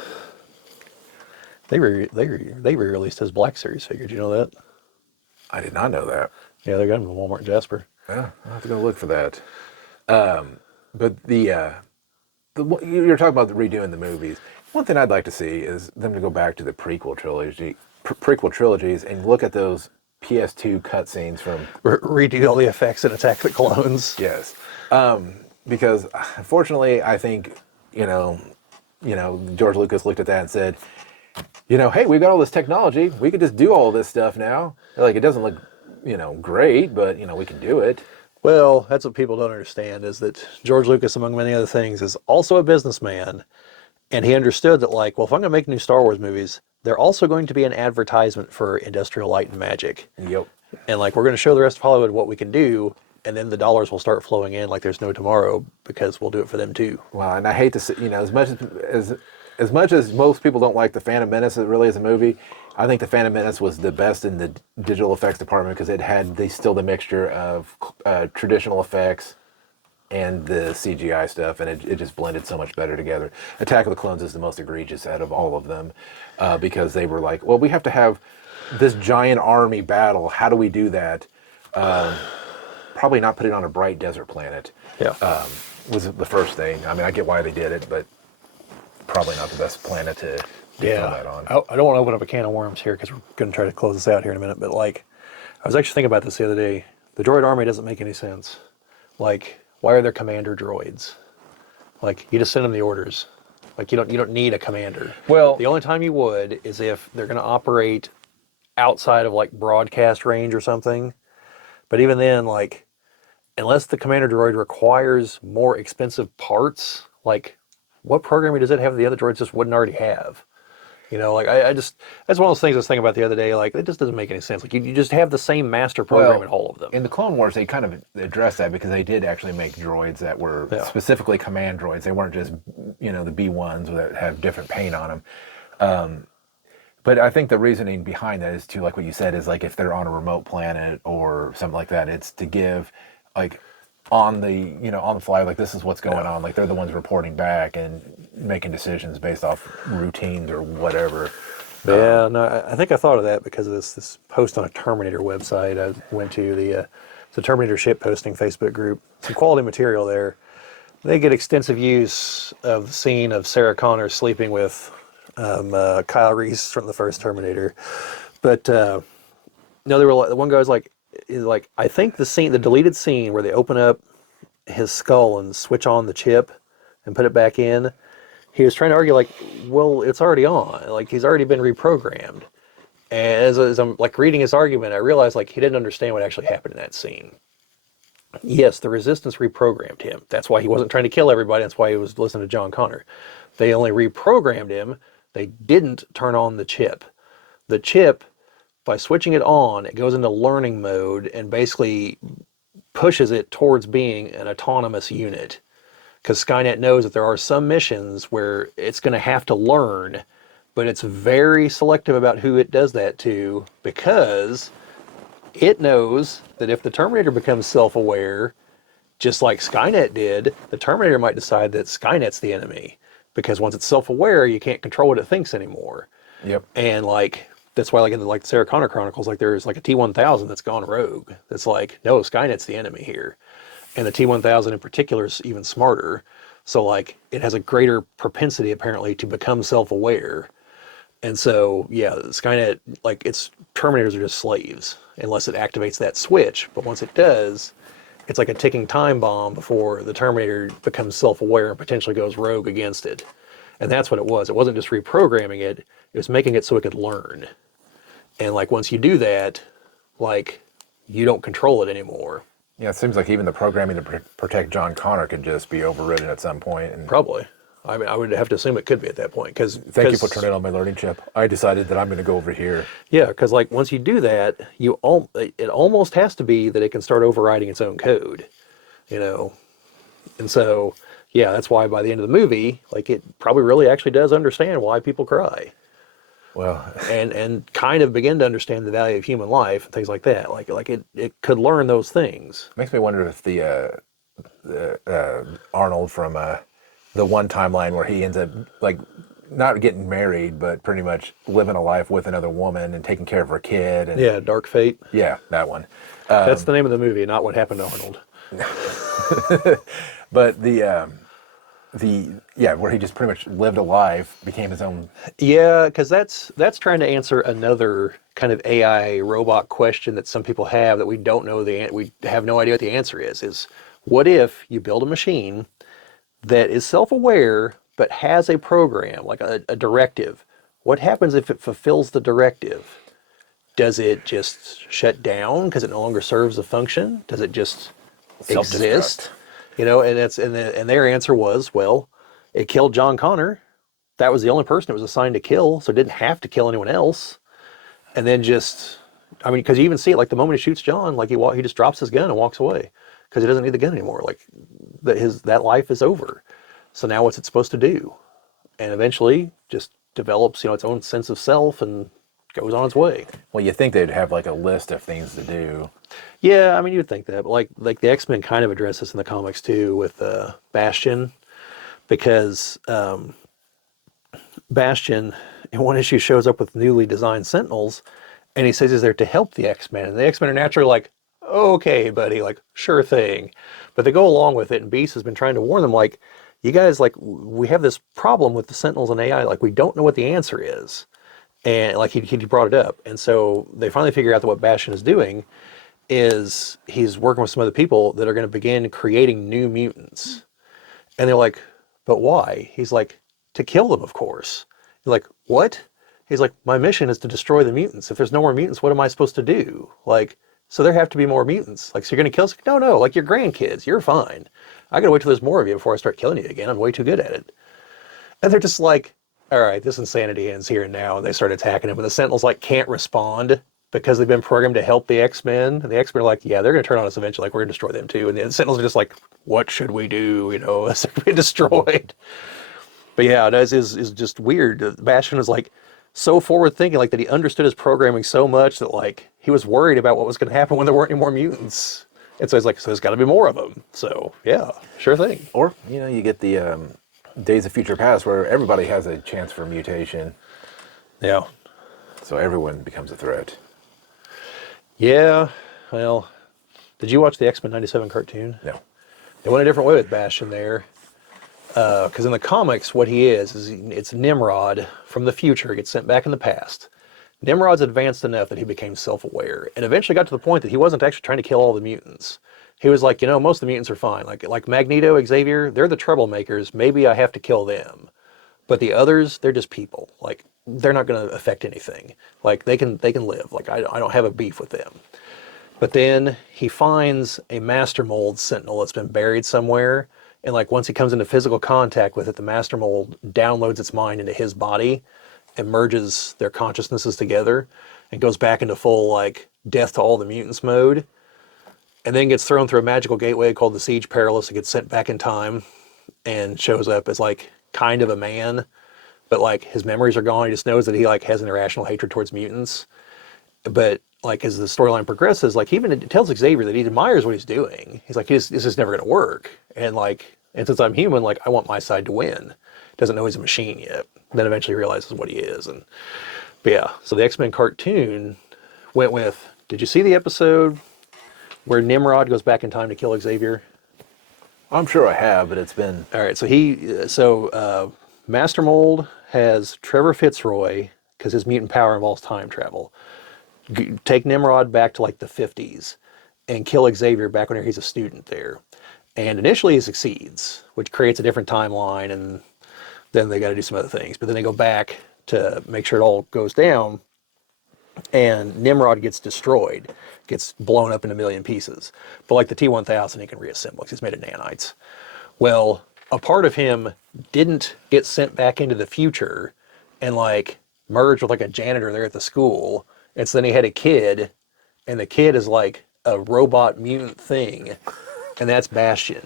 They re-released his Black Series figure. Did you know that? I did not know that. Yeah, they got him in Walmart Jasper. Yeah, I'll have to go look for that. But you're talking about redoing the movies. One thing I'd like to see is them to go back to the prequel trilogies and look at those PS2 cutscenes from Redo all the effects in Attack the Clones. Yes, because unfortunately, I think George Lucas looked at that and said, hey, we've got all this technology. We could just do all this stuff now. Like, it doesn't look, great, but, we can do it. Well, that's what people don't understand, is that George Lucas, among many other things, is also a businessman. And he understood that, like, well, if I'm going to make new Star Wars movies, they're also going to be an advertisement for Industrial Light and Magic. Yep. And, like, we're going to show the rest of Hollywood what we can do, and then the dollars will start flowing in like there's no tomorrow, because we'll do it for them too. Well, and I hate to say, as much as most people don't like The Phantom Menace, it really is a movie, I think The Phantom Menace was the best in the digital effects department because it had still the mixture of traditional effects and the CGI stuff, and it just blended so much better together. Attack of the Clones is the most egregious out of all of them because they were like, well, we have to have this giant army battle. How do we do that? Probably not put it on a bright desert planet. Yeah. Was the first thing. I mean, I get why they did it, but probably not the best planet to film that on. I don't want to open up a can of worms here because we're going to try to close this out here in a minute. But like, I was actually thinking about this the other day. The droid army doesn't make any sense. Like, why are there commander droids? Like, you just send them the orders. Like, you don't need a commander. Well, the only time you would is if they're going to operate outside of like broadcast range or something. But even then, like, unless the commander droid requires more expensive parts, like, what programming does it have that the other droids just wouldn't already have? Like, I just, that's one of those things I was thinking about the other day. Like, it just doesn't make any sense. Like, you just have the same master program in all of them. In the Clone Wars, they kind of addressed that because they did actually make droids that were specifically command droids. They weren't just, the B1s that have different paint on them. But I think the reasoning behind that is to, like what you said, is like if they're on a remote planet or something like that, it's to give, like, on the fly, like, this is what's going on. Like, they're the ones reporting back and making decisions based off routines or whatever. Yeah, no, I think I thought of that because of this post on a Terminator website I went to, the Terminator ship posting Facebook group. Some quality material there. They get extensive use of the scene of Sarah Connor sleeping with Kyle Reese from the first Terminator. But no, they were like, the one guy was like, I think the deleted scene where they open up his skull and switch on the chip and put it back in, he was trying to argue like, well, it's already on. Like, he's already been reprogrammed. And as I'm like reading his argument, I realized like he didn't understand what actually happened in that scene. Yes, the Resistance reprogrammed him. That's why he wasn't trying to kill everybody. That's why he was listening to John Connor. They only reprogrammed him. They didn't turn on the chip. The chip, by switching it on, it goes into learning mode and basically pushes it towards being an autonomous unit. Because Skynet knows that there are some missions where it's going to have to learn, but it's very selective about who it does that to, because it knows that if the Terminator becomes self-aware, just like Skynet did, the Terminator might decide that Skynet's the enemy. Because once it's self-aware, you can't control what it thinks anymore. Yep. And like, that's why, like in the Sarah Connor Chronicles, like there's like a T-1000 that's gone rogue. That's like, no, Skynet's the enemy here. And the T-1000 in particular is even smarter. So like, it has a greater propensity apparently to become self-aware. And so, yeah, Skynet, like, its Terminators are just slaves unless it activates that switch. But once it does, it's like a ticking time bomb before the Terminator becomes self-aware and potentially goes rogue against it. And that's what it was. It wasn't just reprogramming it. It was making it so it could learn. And like, once you do that, like, you don't control it anymore. Yeah, it seems like even the programming to protect John Connor could just be overridden at some point. And probably. I mean, I would have to assume it could be at that point. Thank you for turning on my learning chip. I decided that I'm going to go over here. Yeah, because like once you do that, it almost has to be that it can start overriding its own code. you know. And so, yeah, that's why by the end of the movie, like it probably really actually does understand why people cry. Well, And kind of begin to understand the value of human life and things like that. Like it could learn those things. makes me wonder if the Arnold from the one timeline where he ends up like not getting married, but pretty much living a life with another woman and taking care of her kid. And Yeah, Dark Fate. yeah, that one. That's the name of the movie, not What Happened to Arnold. But where he just pretty much lived a life, became his own. Yeah, because that's trying to answer another kind of AI robot question that some people have that we don't know we have no idea what the answer is. Is what if you build a machine that is self-aware but has a program like a directive? What happens if it fulfills the directive? Does it just shut down because it no longer serves a function? Does it just exist? You know, and their answer was, well, it killed John Connor. That was the only person it was assigned to kill, so it didn't have to kill anyone else. And then because you even see it, like the moment he shoots John, like he just drops his gun and walks away because he doesn't need the gun anymore. Like that life is over. So now what's it supposed to do? And eventually just develops, its own sense of self and goes on its way. Well, you think they'd have like a list of things to do. Yeah, I mean, you'd think that, but like the X-Men kind of address this in the comics too with Bastion, because Bastion in one issue shows up with newly designed Sentinels, and he says he's there to help the X-Men, and the X-Men are naturally like, okay, buddy, like sure thing, but they go along with it, and Beast has been trying to warn them, like, you guys, like, we have this problem with the Sentinels and AI, like we don't know what the answer is, and like he brought it up, and so they finally figure out that what Bastion is doing is he's working with some other people that are going to begin creating new mutants. And they're like, but why? He's like, to kill them, of course. He's like, what? He's like, my mission is to destroy the mutants. If there's no more mutants, what am I supposed to do? Like, so there have to be more mutants. Like, so you're going to kill us? No, like your grandkids, you're fine. I got to wait till there's more of you before I start killing you again. I'm way too good at it. And they're just like, all right, this insanity ends here and now. And they start attacking him. And the Sentinels like can't respond because they've been programmed to help the X-Men. And the X-Men are like, yeah, they're going to turn on us eventually. Like, we're going to destroy them too. And the Sentinels are just like, what should we do? As they're being destroyed. But yeah, it is just weird. Bastion is like so forward thinking, like that he understood his programming so much that like he was worried about what was going to happen when there weren't any more mutants. And so he's like, so there's got to be more of them. So yeah, sure thing. Or, you get the Days of Future Past where everybody has a chance for mutation. Yeah. So everyone becomes a threat. Yeah, well, did you watch the X-Men 97 cartoon? No. They went a different way with Bastion there. Because in the comics, what he is it's Nimrod from the future. He gets sent back in the past. Nimrod's advanced enough that he became self-aware and eventually got to the point that he wasn't actually trying to kill all the mutants. He was like, most of the mutants are fine. Like Magneto, Xavier, they're the troublemakers. Maybe I have to kill them. But the others, they're just people. Like, they're not going to affect anything. Like, they can live. Like, I don't have a beef with them. But then he finds a master mold sentinel that's been buried somewhere. And like, once he comes into physical contact with it, the master mold downloads its mind into his body and merges their consciousnesses together and goes back into full, like, death to all the mutants mode. And then gets thrown through a magical gateway called the Siege Perilous and gets sent back in time and shows up as, like, kind of a man, but like his memories are gone. He just knows that he like has an irrational hatred towards mutants. But like as the storyline progresses, like even it tells Xavier that he admires what he's doing. He's like, this is never going to work. And since I'm human, like I want my side to win. Doesn't know he's a machine yet. Then eventually realizes what he is. But yeah, so the X-Men cartoon went with, did you see the episode where Nimrod goes back in time to kill Xavier? I'm sure I have, but it's been... All right, so Master Mold has Trevor Fitzroy, because his mutant power involves time travel. Take Nimrod back to like the 50s and kill Xavier back when he's a student there. And initially he succeeds, which creates a different timeline, and then they got to do some other things. But then they go back to make sure it all goes down, and Nimrod gets destroyed, gets blown up in a million pieces. But like the T-1000, he can reassemble because he's made of nanites. Well, a part of him didn't get sent back into the future and like merged with like a janitor there at the school. And so then he had a kid, and the kid is like a robot mutant thing and that's Bastion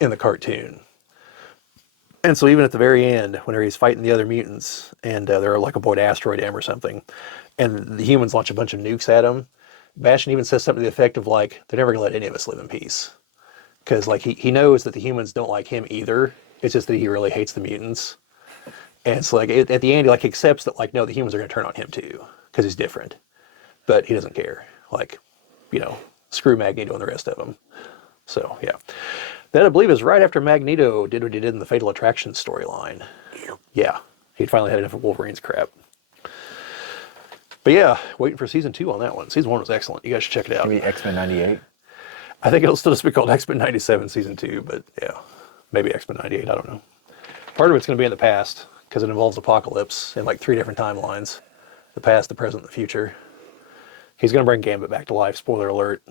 in the cartoon. And so even at the very end, whenever he's fighting the other mutants, and they're like aboard asteroid M or something, and the humans launch a bunch of nukes at him, Bastion even says something to the effect of like, they're never gonna let any of us live in peace. Because like he knows that the humans don't like him either. It's just that he really hates the mutants. And it's like at the end he like accepts that like, no, the humans are gonna turn on him too, because he's different. But he doesn't care. Like, you know, screw Magneto and the rest of them. So yeah. That I believe is right after Magneto did what he did in the Fatal Attraction storyline. Yeah. He'd finally had enough of Wolverine's crap. But yeah, waiting for season 2 on that one. Season 1 was excellent. You guys should check it out. Maybe X-Men 98? I think it'll still just be called X-Men 97 season 2, but yeah. Maybe X-Men 98, I don't know. Part of it's going to be in the past, because it involves Apocalypse in like 3 different timelines. The past, the present, the future. He's going to bring Gambit back to life, spoiler alert.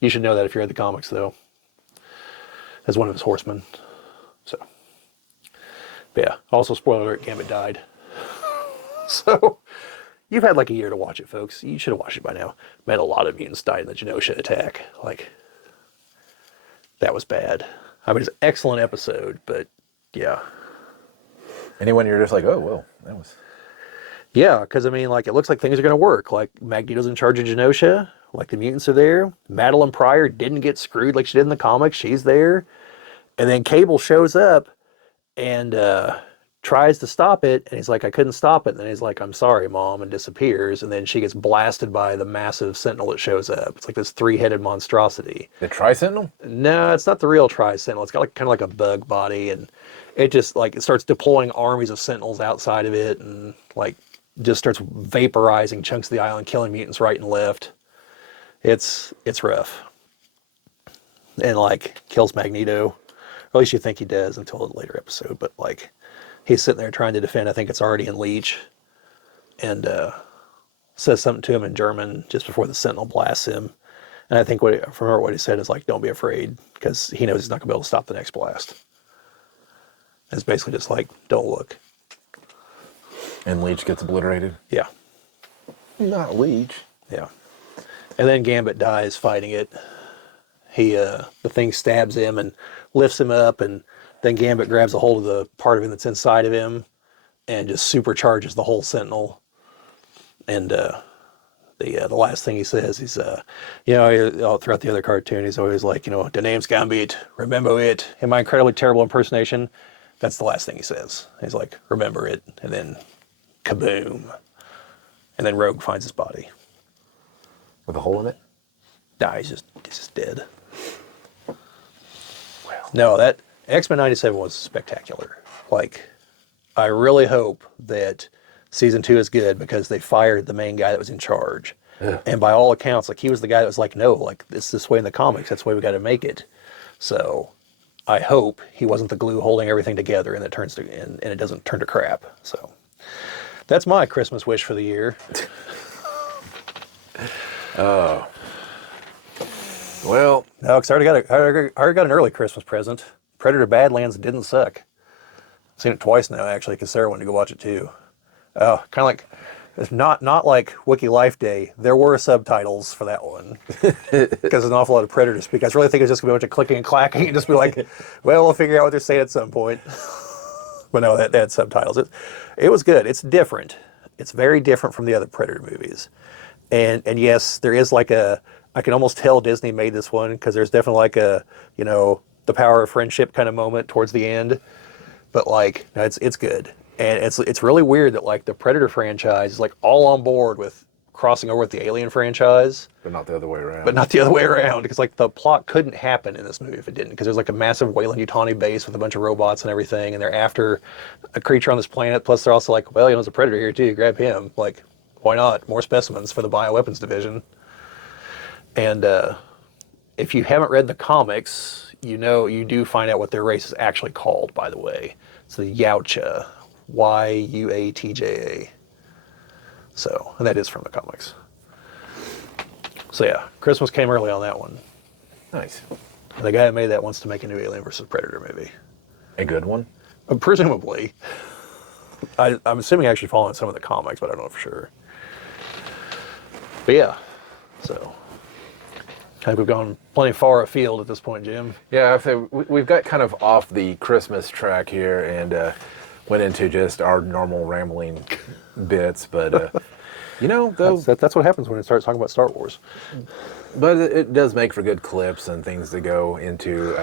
You should know that if you read the comics, though. As one of his horsemen. So. But yeah, also spoiler alert, Gambit died. So, you've had like a year to watch it, folks. You should have watched it by now. Man, a lot of mutants died in the Genosha attack. Like, that was bad. I mean, it's an excellent episode, but yeah. Anyone you're just like, oh, well, that was... Yeah, because I mean, like, it looks like things are going to work. Like, Magneto's in charge of Genosha. Like, the mutants are there. Madeline Pryor didn't get screwed like she did in the comics. She's there. And then Cable shows up and tries to stop it. And he's like, I couldn't stop it. And then he's like, I'm sorry, Mom, and disappears. And then she gets blasted by the massive Sentinel that shows up. It's like this 3-headed monstrosity. The Tri-Sentinel? No, it's not the real Tri-Sentinel. It's got like kind of like a bug body. And it just like, it starts deploying armies of Sentinels outside of it. And like, just starts vaporizing chunks of the island, killing mutants right and left. It's rough. And like, kills Magneto. Or at least you think he does until a later episode, but like he's sitting there trying to defend, I think it's already in Leech, and says something to him in German just before the Sentinel blasts him. And I think I remember what he said is like, don't be afraid, because he knows he's not gonna be able to stop the next blast. It's basically just like, don't look. And Leech gets obliterated? Yeah. Not Leech. Yeah. And then Gambit dies fighting it. The thing stabs him and lifts him up, and then Gambit grabs a hold of the part of him that's inside of him and just supercharges the whole Sentinel. And the last thing he says, he's you know, all throughout the other cartoon, he's always like, you know, the name's Gambit, remember it. In my incredibly terrible impersonation, that's the last thing he says. He's like, remember it, and then kaboom. And then Rogue finds his body. With a hole in it? Nah, he's just dead. Well, no, that X-Men 97 was spectacular. Like, I really hope that season 2 is good, because they fired the main guy that was in charge. Yeah. And by all accounts, like, he was the guy that was like, no, like, it's this way in the comics. That's the way we got to make it. So I hope he wasn't the glue holding everything together, and it doesn't turn to crap. So that's my Christmas wish for the year. Oh. Well, no, because I already got an early Christmas present. Predator Badlands didn't suck. I've seen it twice now, actually, because Sarah wanted to go watch it too. Oh, kind of like, it's not like Wookie Life Day. There were subtitles for that one, because there's an awful lot of Predator speak. I was really thinking it was just going to be a bunch of clicking and clacking and just be like, well, we'll figure out what they're saying at some point. But no, they had subtitles. It was good. It's different. It's very different from the other Predator movies. And yes, there is like I can almost tell Disney made this one, because there's definitely like a, you know, the power of friendship kind of moment towards the end. But like, no, it's good. And it's really weird that like the Predator franchise is like all on board with crossing over with the Alien franchise. But not the other way around. But not the other way around, because like the plot couldn't happen in this movie if it didn't, because there's like a massive Weyland-Yutani base with a bunch of robots and everything, and they're after a creature on this planet. Plus they're also like, well, you know, there's a Predator here too, grab him. Like, why not? More specimens for the bioweapons division. And if you haven't read the comics, you know, you do find out what their race is actually called, by the way. It's the Yautja. Yuatja. So, and that is from the comics. So yeah, Christmas came early on that one. Nice. The guy who made that wants to make a new Alien vs. Predator movie. A good one? Presumably. I'm assuming actually following some of the comics, but I don't know for sure. But yeah, so. I think we've gone plenty far afield at this point, Jim. Yeah, I say we've got kind of off the Christmas track here and went into just our normal rambling bits, but though That's what happens when it starts talking about Star Wars. but it does make for good clips and things to go into.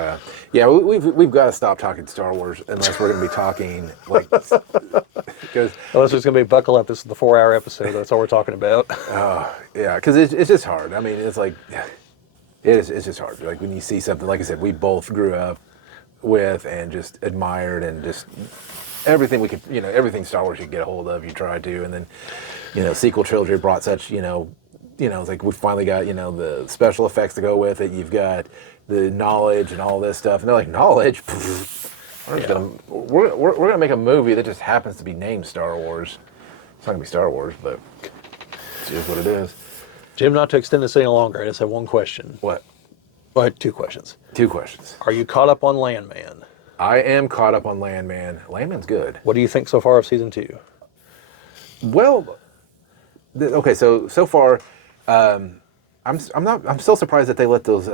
Yeah, we've got to stop talking Star Wars unless we're going to be talking like because Unless there's going to be buckle up. This is the 4-hour episode. That's all we're talking about. yeah, because it's just hard. I mean, it's like it's just hard. Like when you see something, like I said, we both grew up with and just admired and just everything we could, everything Star Wars you could get a hold of, you tried to, and then sequel trilogy brought such it's like we finally got the special effects to go with it. You've got the knowledge and all this stuff, and they're like, knowledge. We're gonna make a movie that just happens to be named Star Wars. It's not gonna be Star Wars, but it's just what it is. Jim, not to extend this any longer, I just have one question. What? Well, 2 questions. 2 questions. Are you caught up on Landman? I am caught up on Landman. Landman's good. What do you think so far of season 2? Well, okay, so far, I'm still surprised that they let those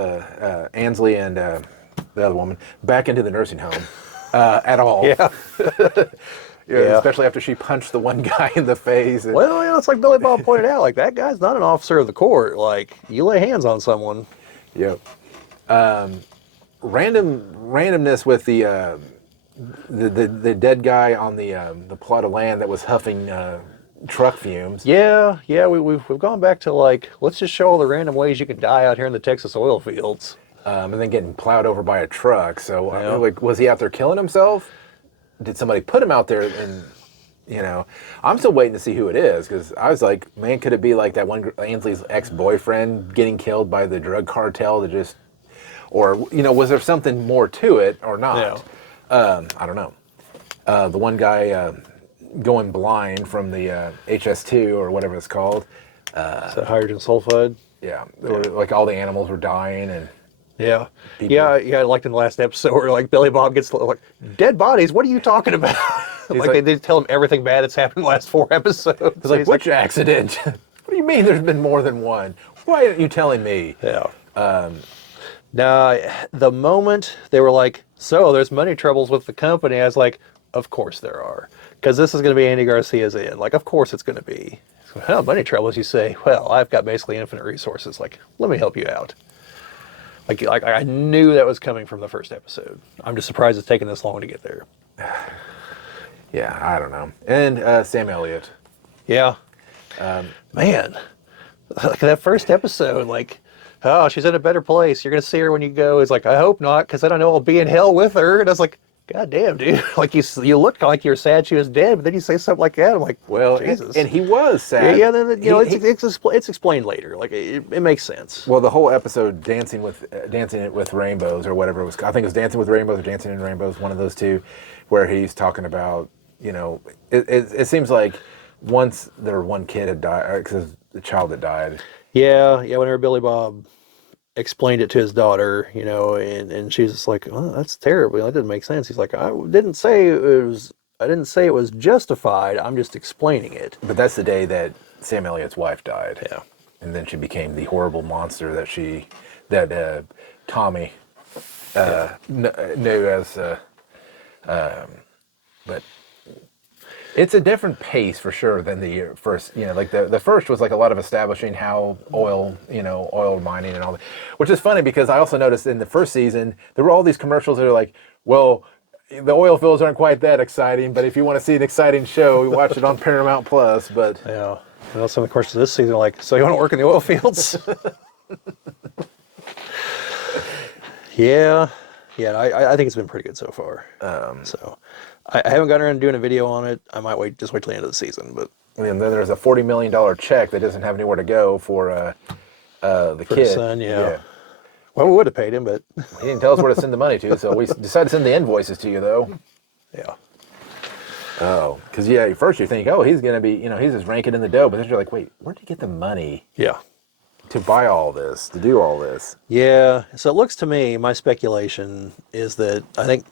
Ansley and the other woman back into the nursing home at all. Yeah. Yeah. Especially after she punched the one guy in the face. Well, it's like Billy Bob pointed out. Like, that guy's not an officer of the court. Like, you lay hands on someone. Yep. Randomness with the dead guy on the plot of land that was huffing truck fumes. Yeah, we've gone back to like, let's just show all the random ways you can die out here in the Texas oil fields. And then getting plowed over by a truck. So, like, was he out there killing himself? Did somebody put him out there? And I'm still waiting to see who it is because I was like, man, could it be like that one Ainsley's ex-boyfriend getting killed by the drug cartel or was there something more to it or not? Yeah. I don't know. The one guy going blind from the HS2 or whatever it's called. Is that hydrogen sulfide? Yeah. Like all the animals were dying and. Yeah. Yeah, like in the last episode where like Billy Bob gets like, dead bodies, what are you talking about? like they tell him everything bad that's happened in the last 4 episodes. It's like, which accident? What do you mean there's been more than one? Why aren't you telling me? Yeah. Now, the moment they were like, so there's money troubles with the company, I was like, of course there are. Because this is going to be Andy Garcia's in. Like, of course it's going to be. So, how money troubles, you say? Well, I've got basically infinite resources. Like, let me help you out. Like I knew that was coming from the first episode. I'm just surprised it's taken this long to get there. Yeah, I don't know. And Sam Elliott. Yeah. Man, like that first episode, like, oh, she's in a better place. You're going to see her when you go. It's like, I hope not, because then I know I'll be in hell with her. And I was like, God damn, dude. Like, you looked like you were sad she was dead, but then you say something like that. I'm like, well, Jesus. And he was sad. Yeah, then it's explained later. Like, it makes sense. Well, the whole episode, Dancing with Rainbows or whatever it was, I think it was Dancing with Rainbows or Dancing in Rainbows, one of those two, where he's talking about, it seems like once their one kid had died, because the child had died. Yeah, whenever Billy Bob explained it to his daughter, and she's just like, oh, that's terrible. That didn't make sense. He's like, I didn't say it was justified. I'm just explaining it. But that's the day that Sam Elliott's wife died. Yeah. And then she became the horrible monster that Tommy knew as. But it's a different pace for sure than the first. Like the first was like a lot of establishing how oil mining and all that, which is funny because I also noticed in the first season there were all these commercials that are like, well, the oil fields aren't quite that exciting, but if you want to see an exciting show, you watch it on Paramount Plus. But yeah, well, some of the questions this season are like, so you want to work in the oil fields? Yeah, I think it's been pretty good so far. So I haven't gotten around to doing a video on it. I might just wait till the end of the season. But and then there's a $40 million check that doesn't have anywhere to go for the kid. The son, yeah. Well, we would have paid him, but he didn't tell us where to send the money to, so we decided to send the invoices to you, though. Yeah. Oh, because at first you think, oh, he's gonna be, he's just ranking in the dough, but then you're like, wait, where did he get the money? Yeah. To buy all this, to do all this. Yeah. So it looks to me, my speculation is that I think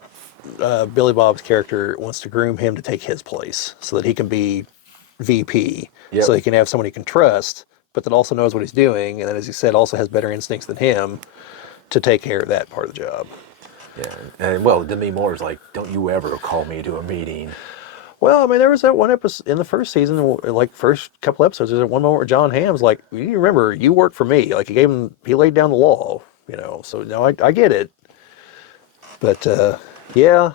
Billy Bob's character wants to groom him to take his place so that he can be VP, so he can have someone he can trust. but that also knows what he's doing, and then, as you said, also has better instincts than him to take care of that part of the job. Yeah, and well, Demi Moore's like, don't you ever call me to a meeting. Well, I mean, there was that one episode in the first season, like first couple episodes, there's that one moment where John Hamm's like, you remember, you work for me. Like, he laid down the law, so no, I get it. But, yeah,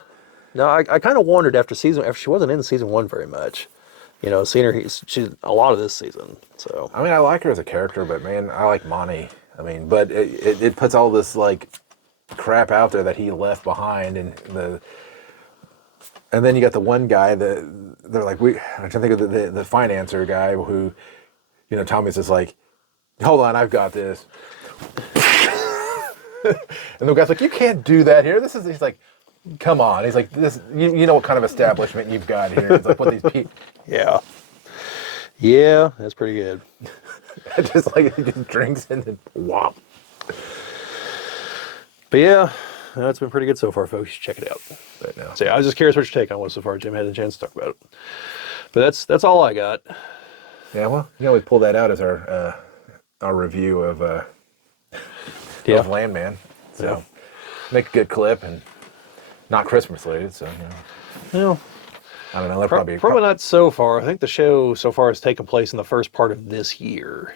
no, I kind of wondered after she wasn't in season 1 very much, seeing her, she's a lot of this season, so. I mean, I like her as a character, but man, I like Monty. I mean, but it puts all this, like, crap out there that he left behind, and then you got the one guy that they're like, I can think of the financer guy who, Tommy's just like, hold on, I've got this. And the guy's like, you can't do that here. He's like, come on. He's like, this, you know what kind of establishment you've got here. It's like, what these people. Yeah, that's pretty good. Just like, he just drinks and then whop. But yeah, it's been pretty good so far, folks. You should check it out. Right now. So yeah, I was just curious what your take on was so far. Jim had a chance to talk about it. But that's all I got. Yeah, well, we pulled that out as our review of Landman. So make a good clip and not Christmas related. So Well, I don't know. Probably not so far. I think the show so far has taken place in the first part of this year.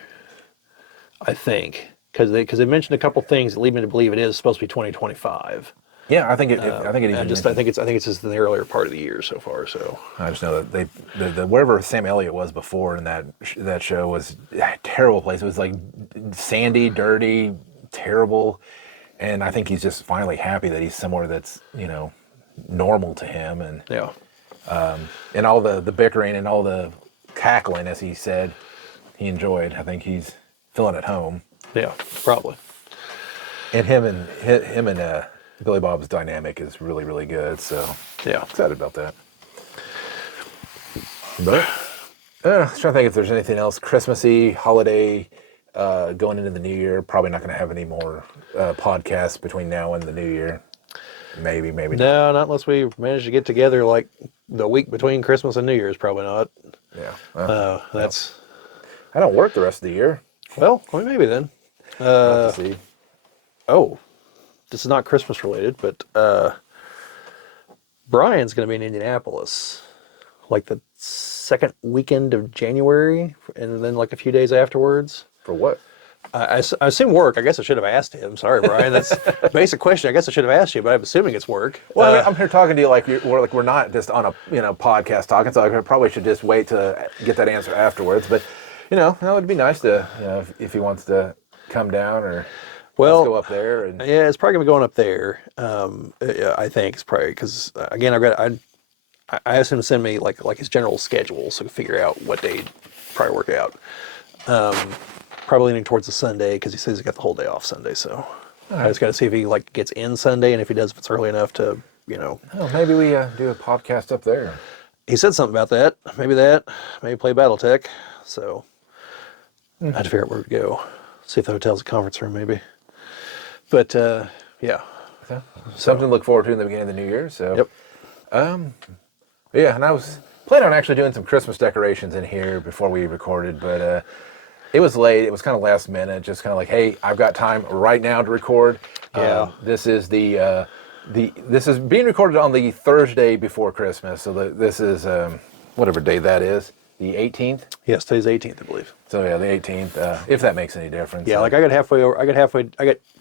I think because they mentioned a couple things that lead me to believe it is supposed to be 2025. Yeah, I think it. I think it. I think it's just in the earlier part of the year so far. So I just know that the wherever Sam Elliott was before in that show was a terrible place. It was like sandy, dirty, terrible, and I think he's just finally happy that he's somewhere that's normal to him, and and all the bickering and all the cackling, as he said, he enjoyed. I think he's feeling at home. Yeah, probably. And him and Billy Bob's dynamic is really, really good. So yeah, excited about that. But I was trying to think if there's anything else Christmassy, holiday, going into the new year. Probably not going to have any more podcasts between now and the new year. Maybe not. No, not unless we manage to get together like the week between Christmas and New Year's. Probably not. Yeah. That's. I don't work the rest of the year. Well, maybe then. We'll have to see. Oh, this is not Christmas related, but Brian's going to be in Indianapolis like the second weekend of January, and then like a few days afterwards. For what? I assume work. I guess I should have asked him. Sorry, Brian. That's a basic question. I guess I should have asked you, but I'm assuming it's work. Well, I mean, I'm here talking to you like we're not just on a podcast talking. So I probably should just wait to get that answer afterwards. But that would be nice to if he wants to come down or let's go up there. And yeah, it's probably gonna be going up there. I think it's probably because again I asked him to send me like his general schedule so I can figure out what day he'd probably work out. Probably leaning towards the Sunday because he says he's got the whole day off Sunday. So I just got to see if he gets in Sunday, and if he does, if it's early enough to Oh, maybe we do a podcast up there. He said something about that. Maybe play BattleTech. So I had to figure out where to go. See if the hotel's a conference room, maybe. But yeah. Okay. Something to look forward to in the beginning of the new year. So yep. Yeah, and I was planning on actually doing some Christmas decorations in here before we recorded, but it was late. It was kind of last minute. Just kind of like, hey, I've got time right now to record. Yeah. This is this is being recorded on the Thursday before Christmas. So this is whatever day that is, the 18th. Yes, today's 18th, I believe. So yeah, the 18th. If that makes any difference. Yeah, like I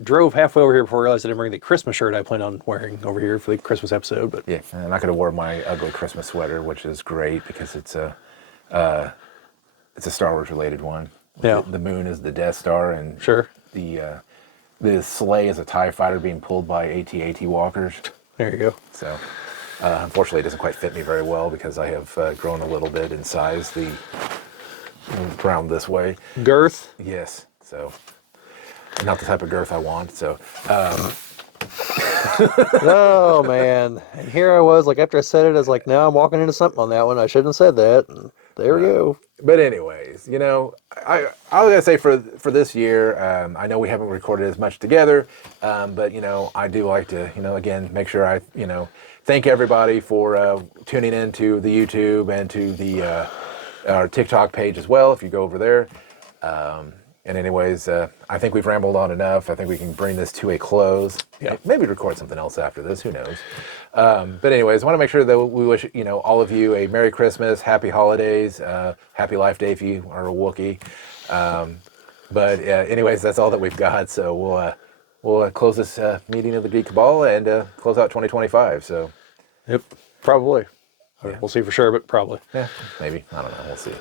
drove halfway over here before I realized I didn't bring the Christmas shirt I planned on wearing over here for the Christmas episode. But yeah, and I could have worn my ugly Christmas sweater, which is great because it's a Star Wars related one. Yeah. The moon is the Death Star, and sure. The sleigh is a TIE fighter being pulled by AT-AT walkers. There you go. So, unfortunately, it doesn't quite fit me very well because I have grown a little bit in size around this way. Girth? Yes. So, not the type of girth I want. So, oh, man. And here I was, after I said it, I was like, now I'm walking into something on that one. I shouldn't have said that. And there we go. But anyways, I was gonna say for this year, I know we haven't recorded as much together, but I do like to again make sure I thank everybody for tuning in to the YouTube and to the our TikTok page as well. If you go over there, And anyways, I think we've rambled on enough. I think we can bring this to a close. Yeah. Maybe record something else after this. Who knows? But anyways, I want to make sure that we wish all of you a Merry Christmas, Happy Holidays, Happy Life Day if you are a Wookie. But anyways, that's all that we've got. So we'll close this meeting of the Geek Cabal and close out 2025. So. Yep, probably. Yeah. We'll see for sure, but probably. Yeah, maybe. I don't know. We'll see.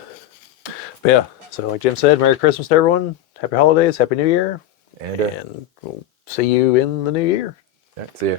But yeah, so like Jim said, Merry Christmas to everyone. Happy holidays. Happy New Year. And And we'll see you in the new year. yeah, see ya.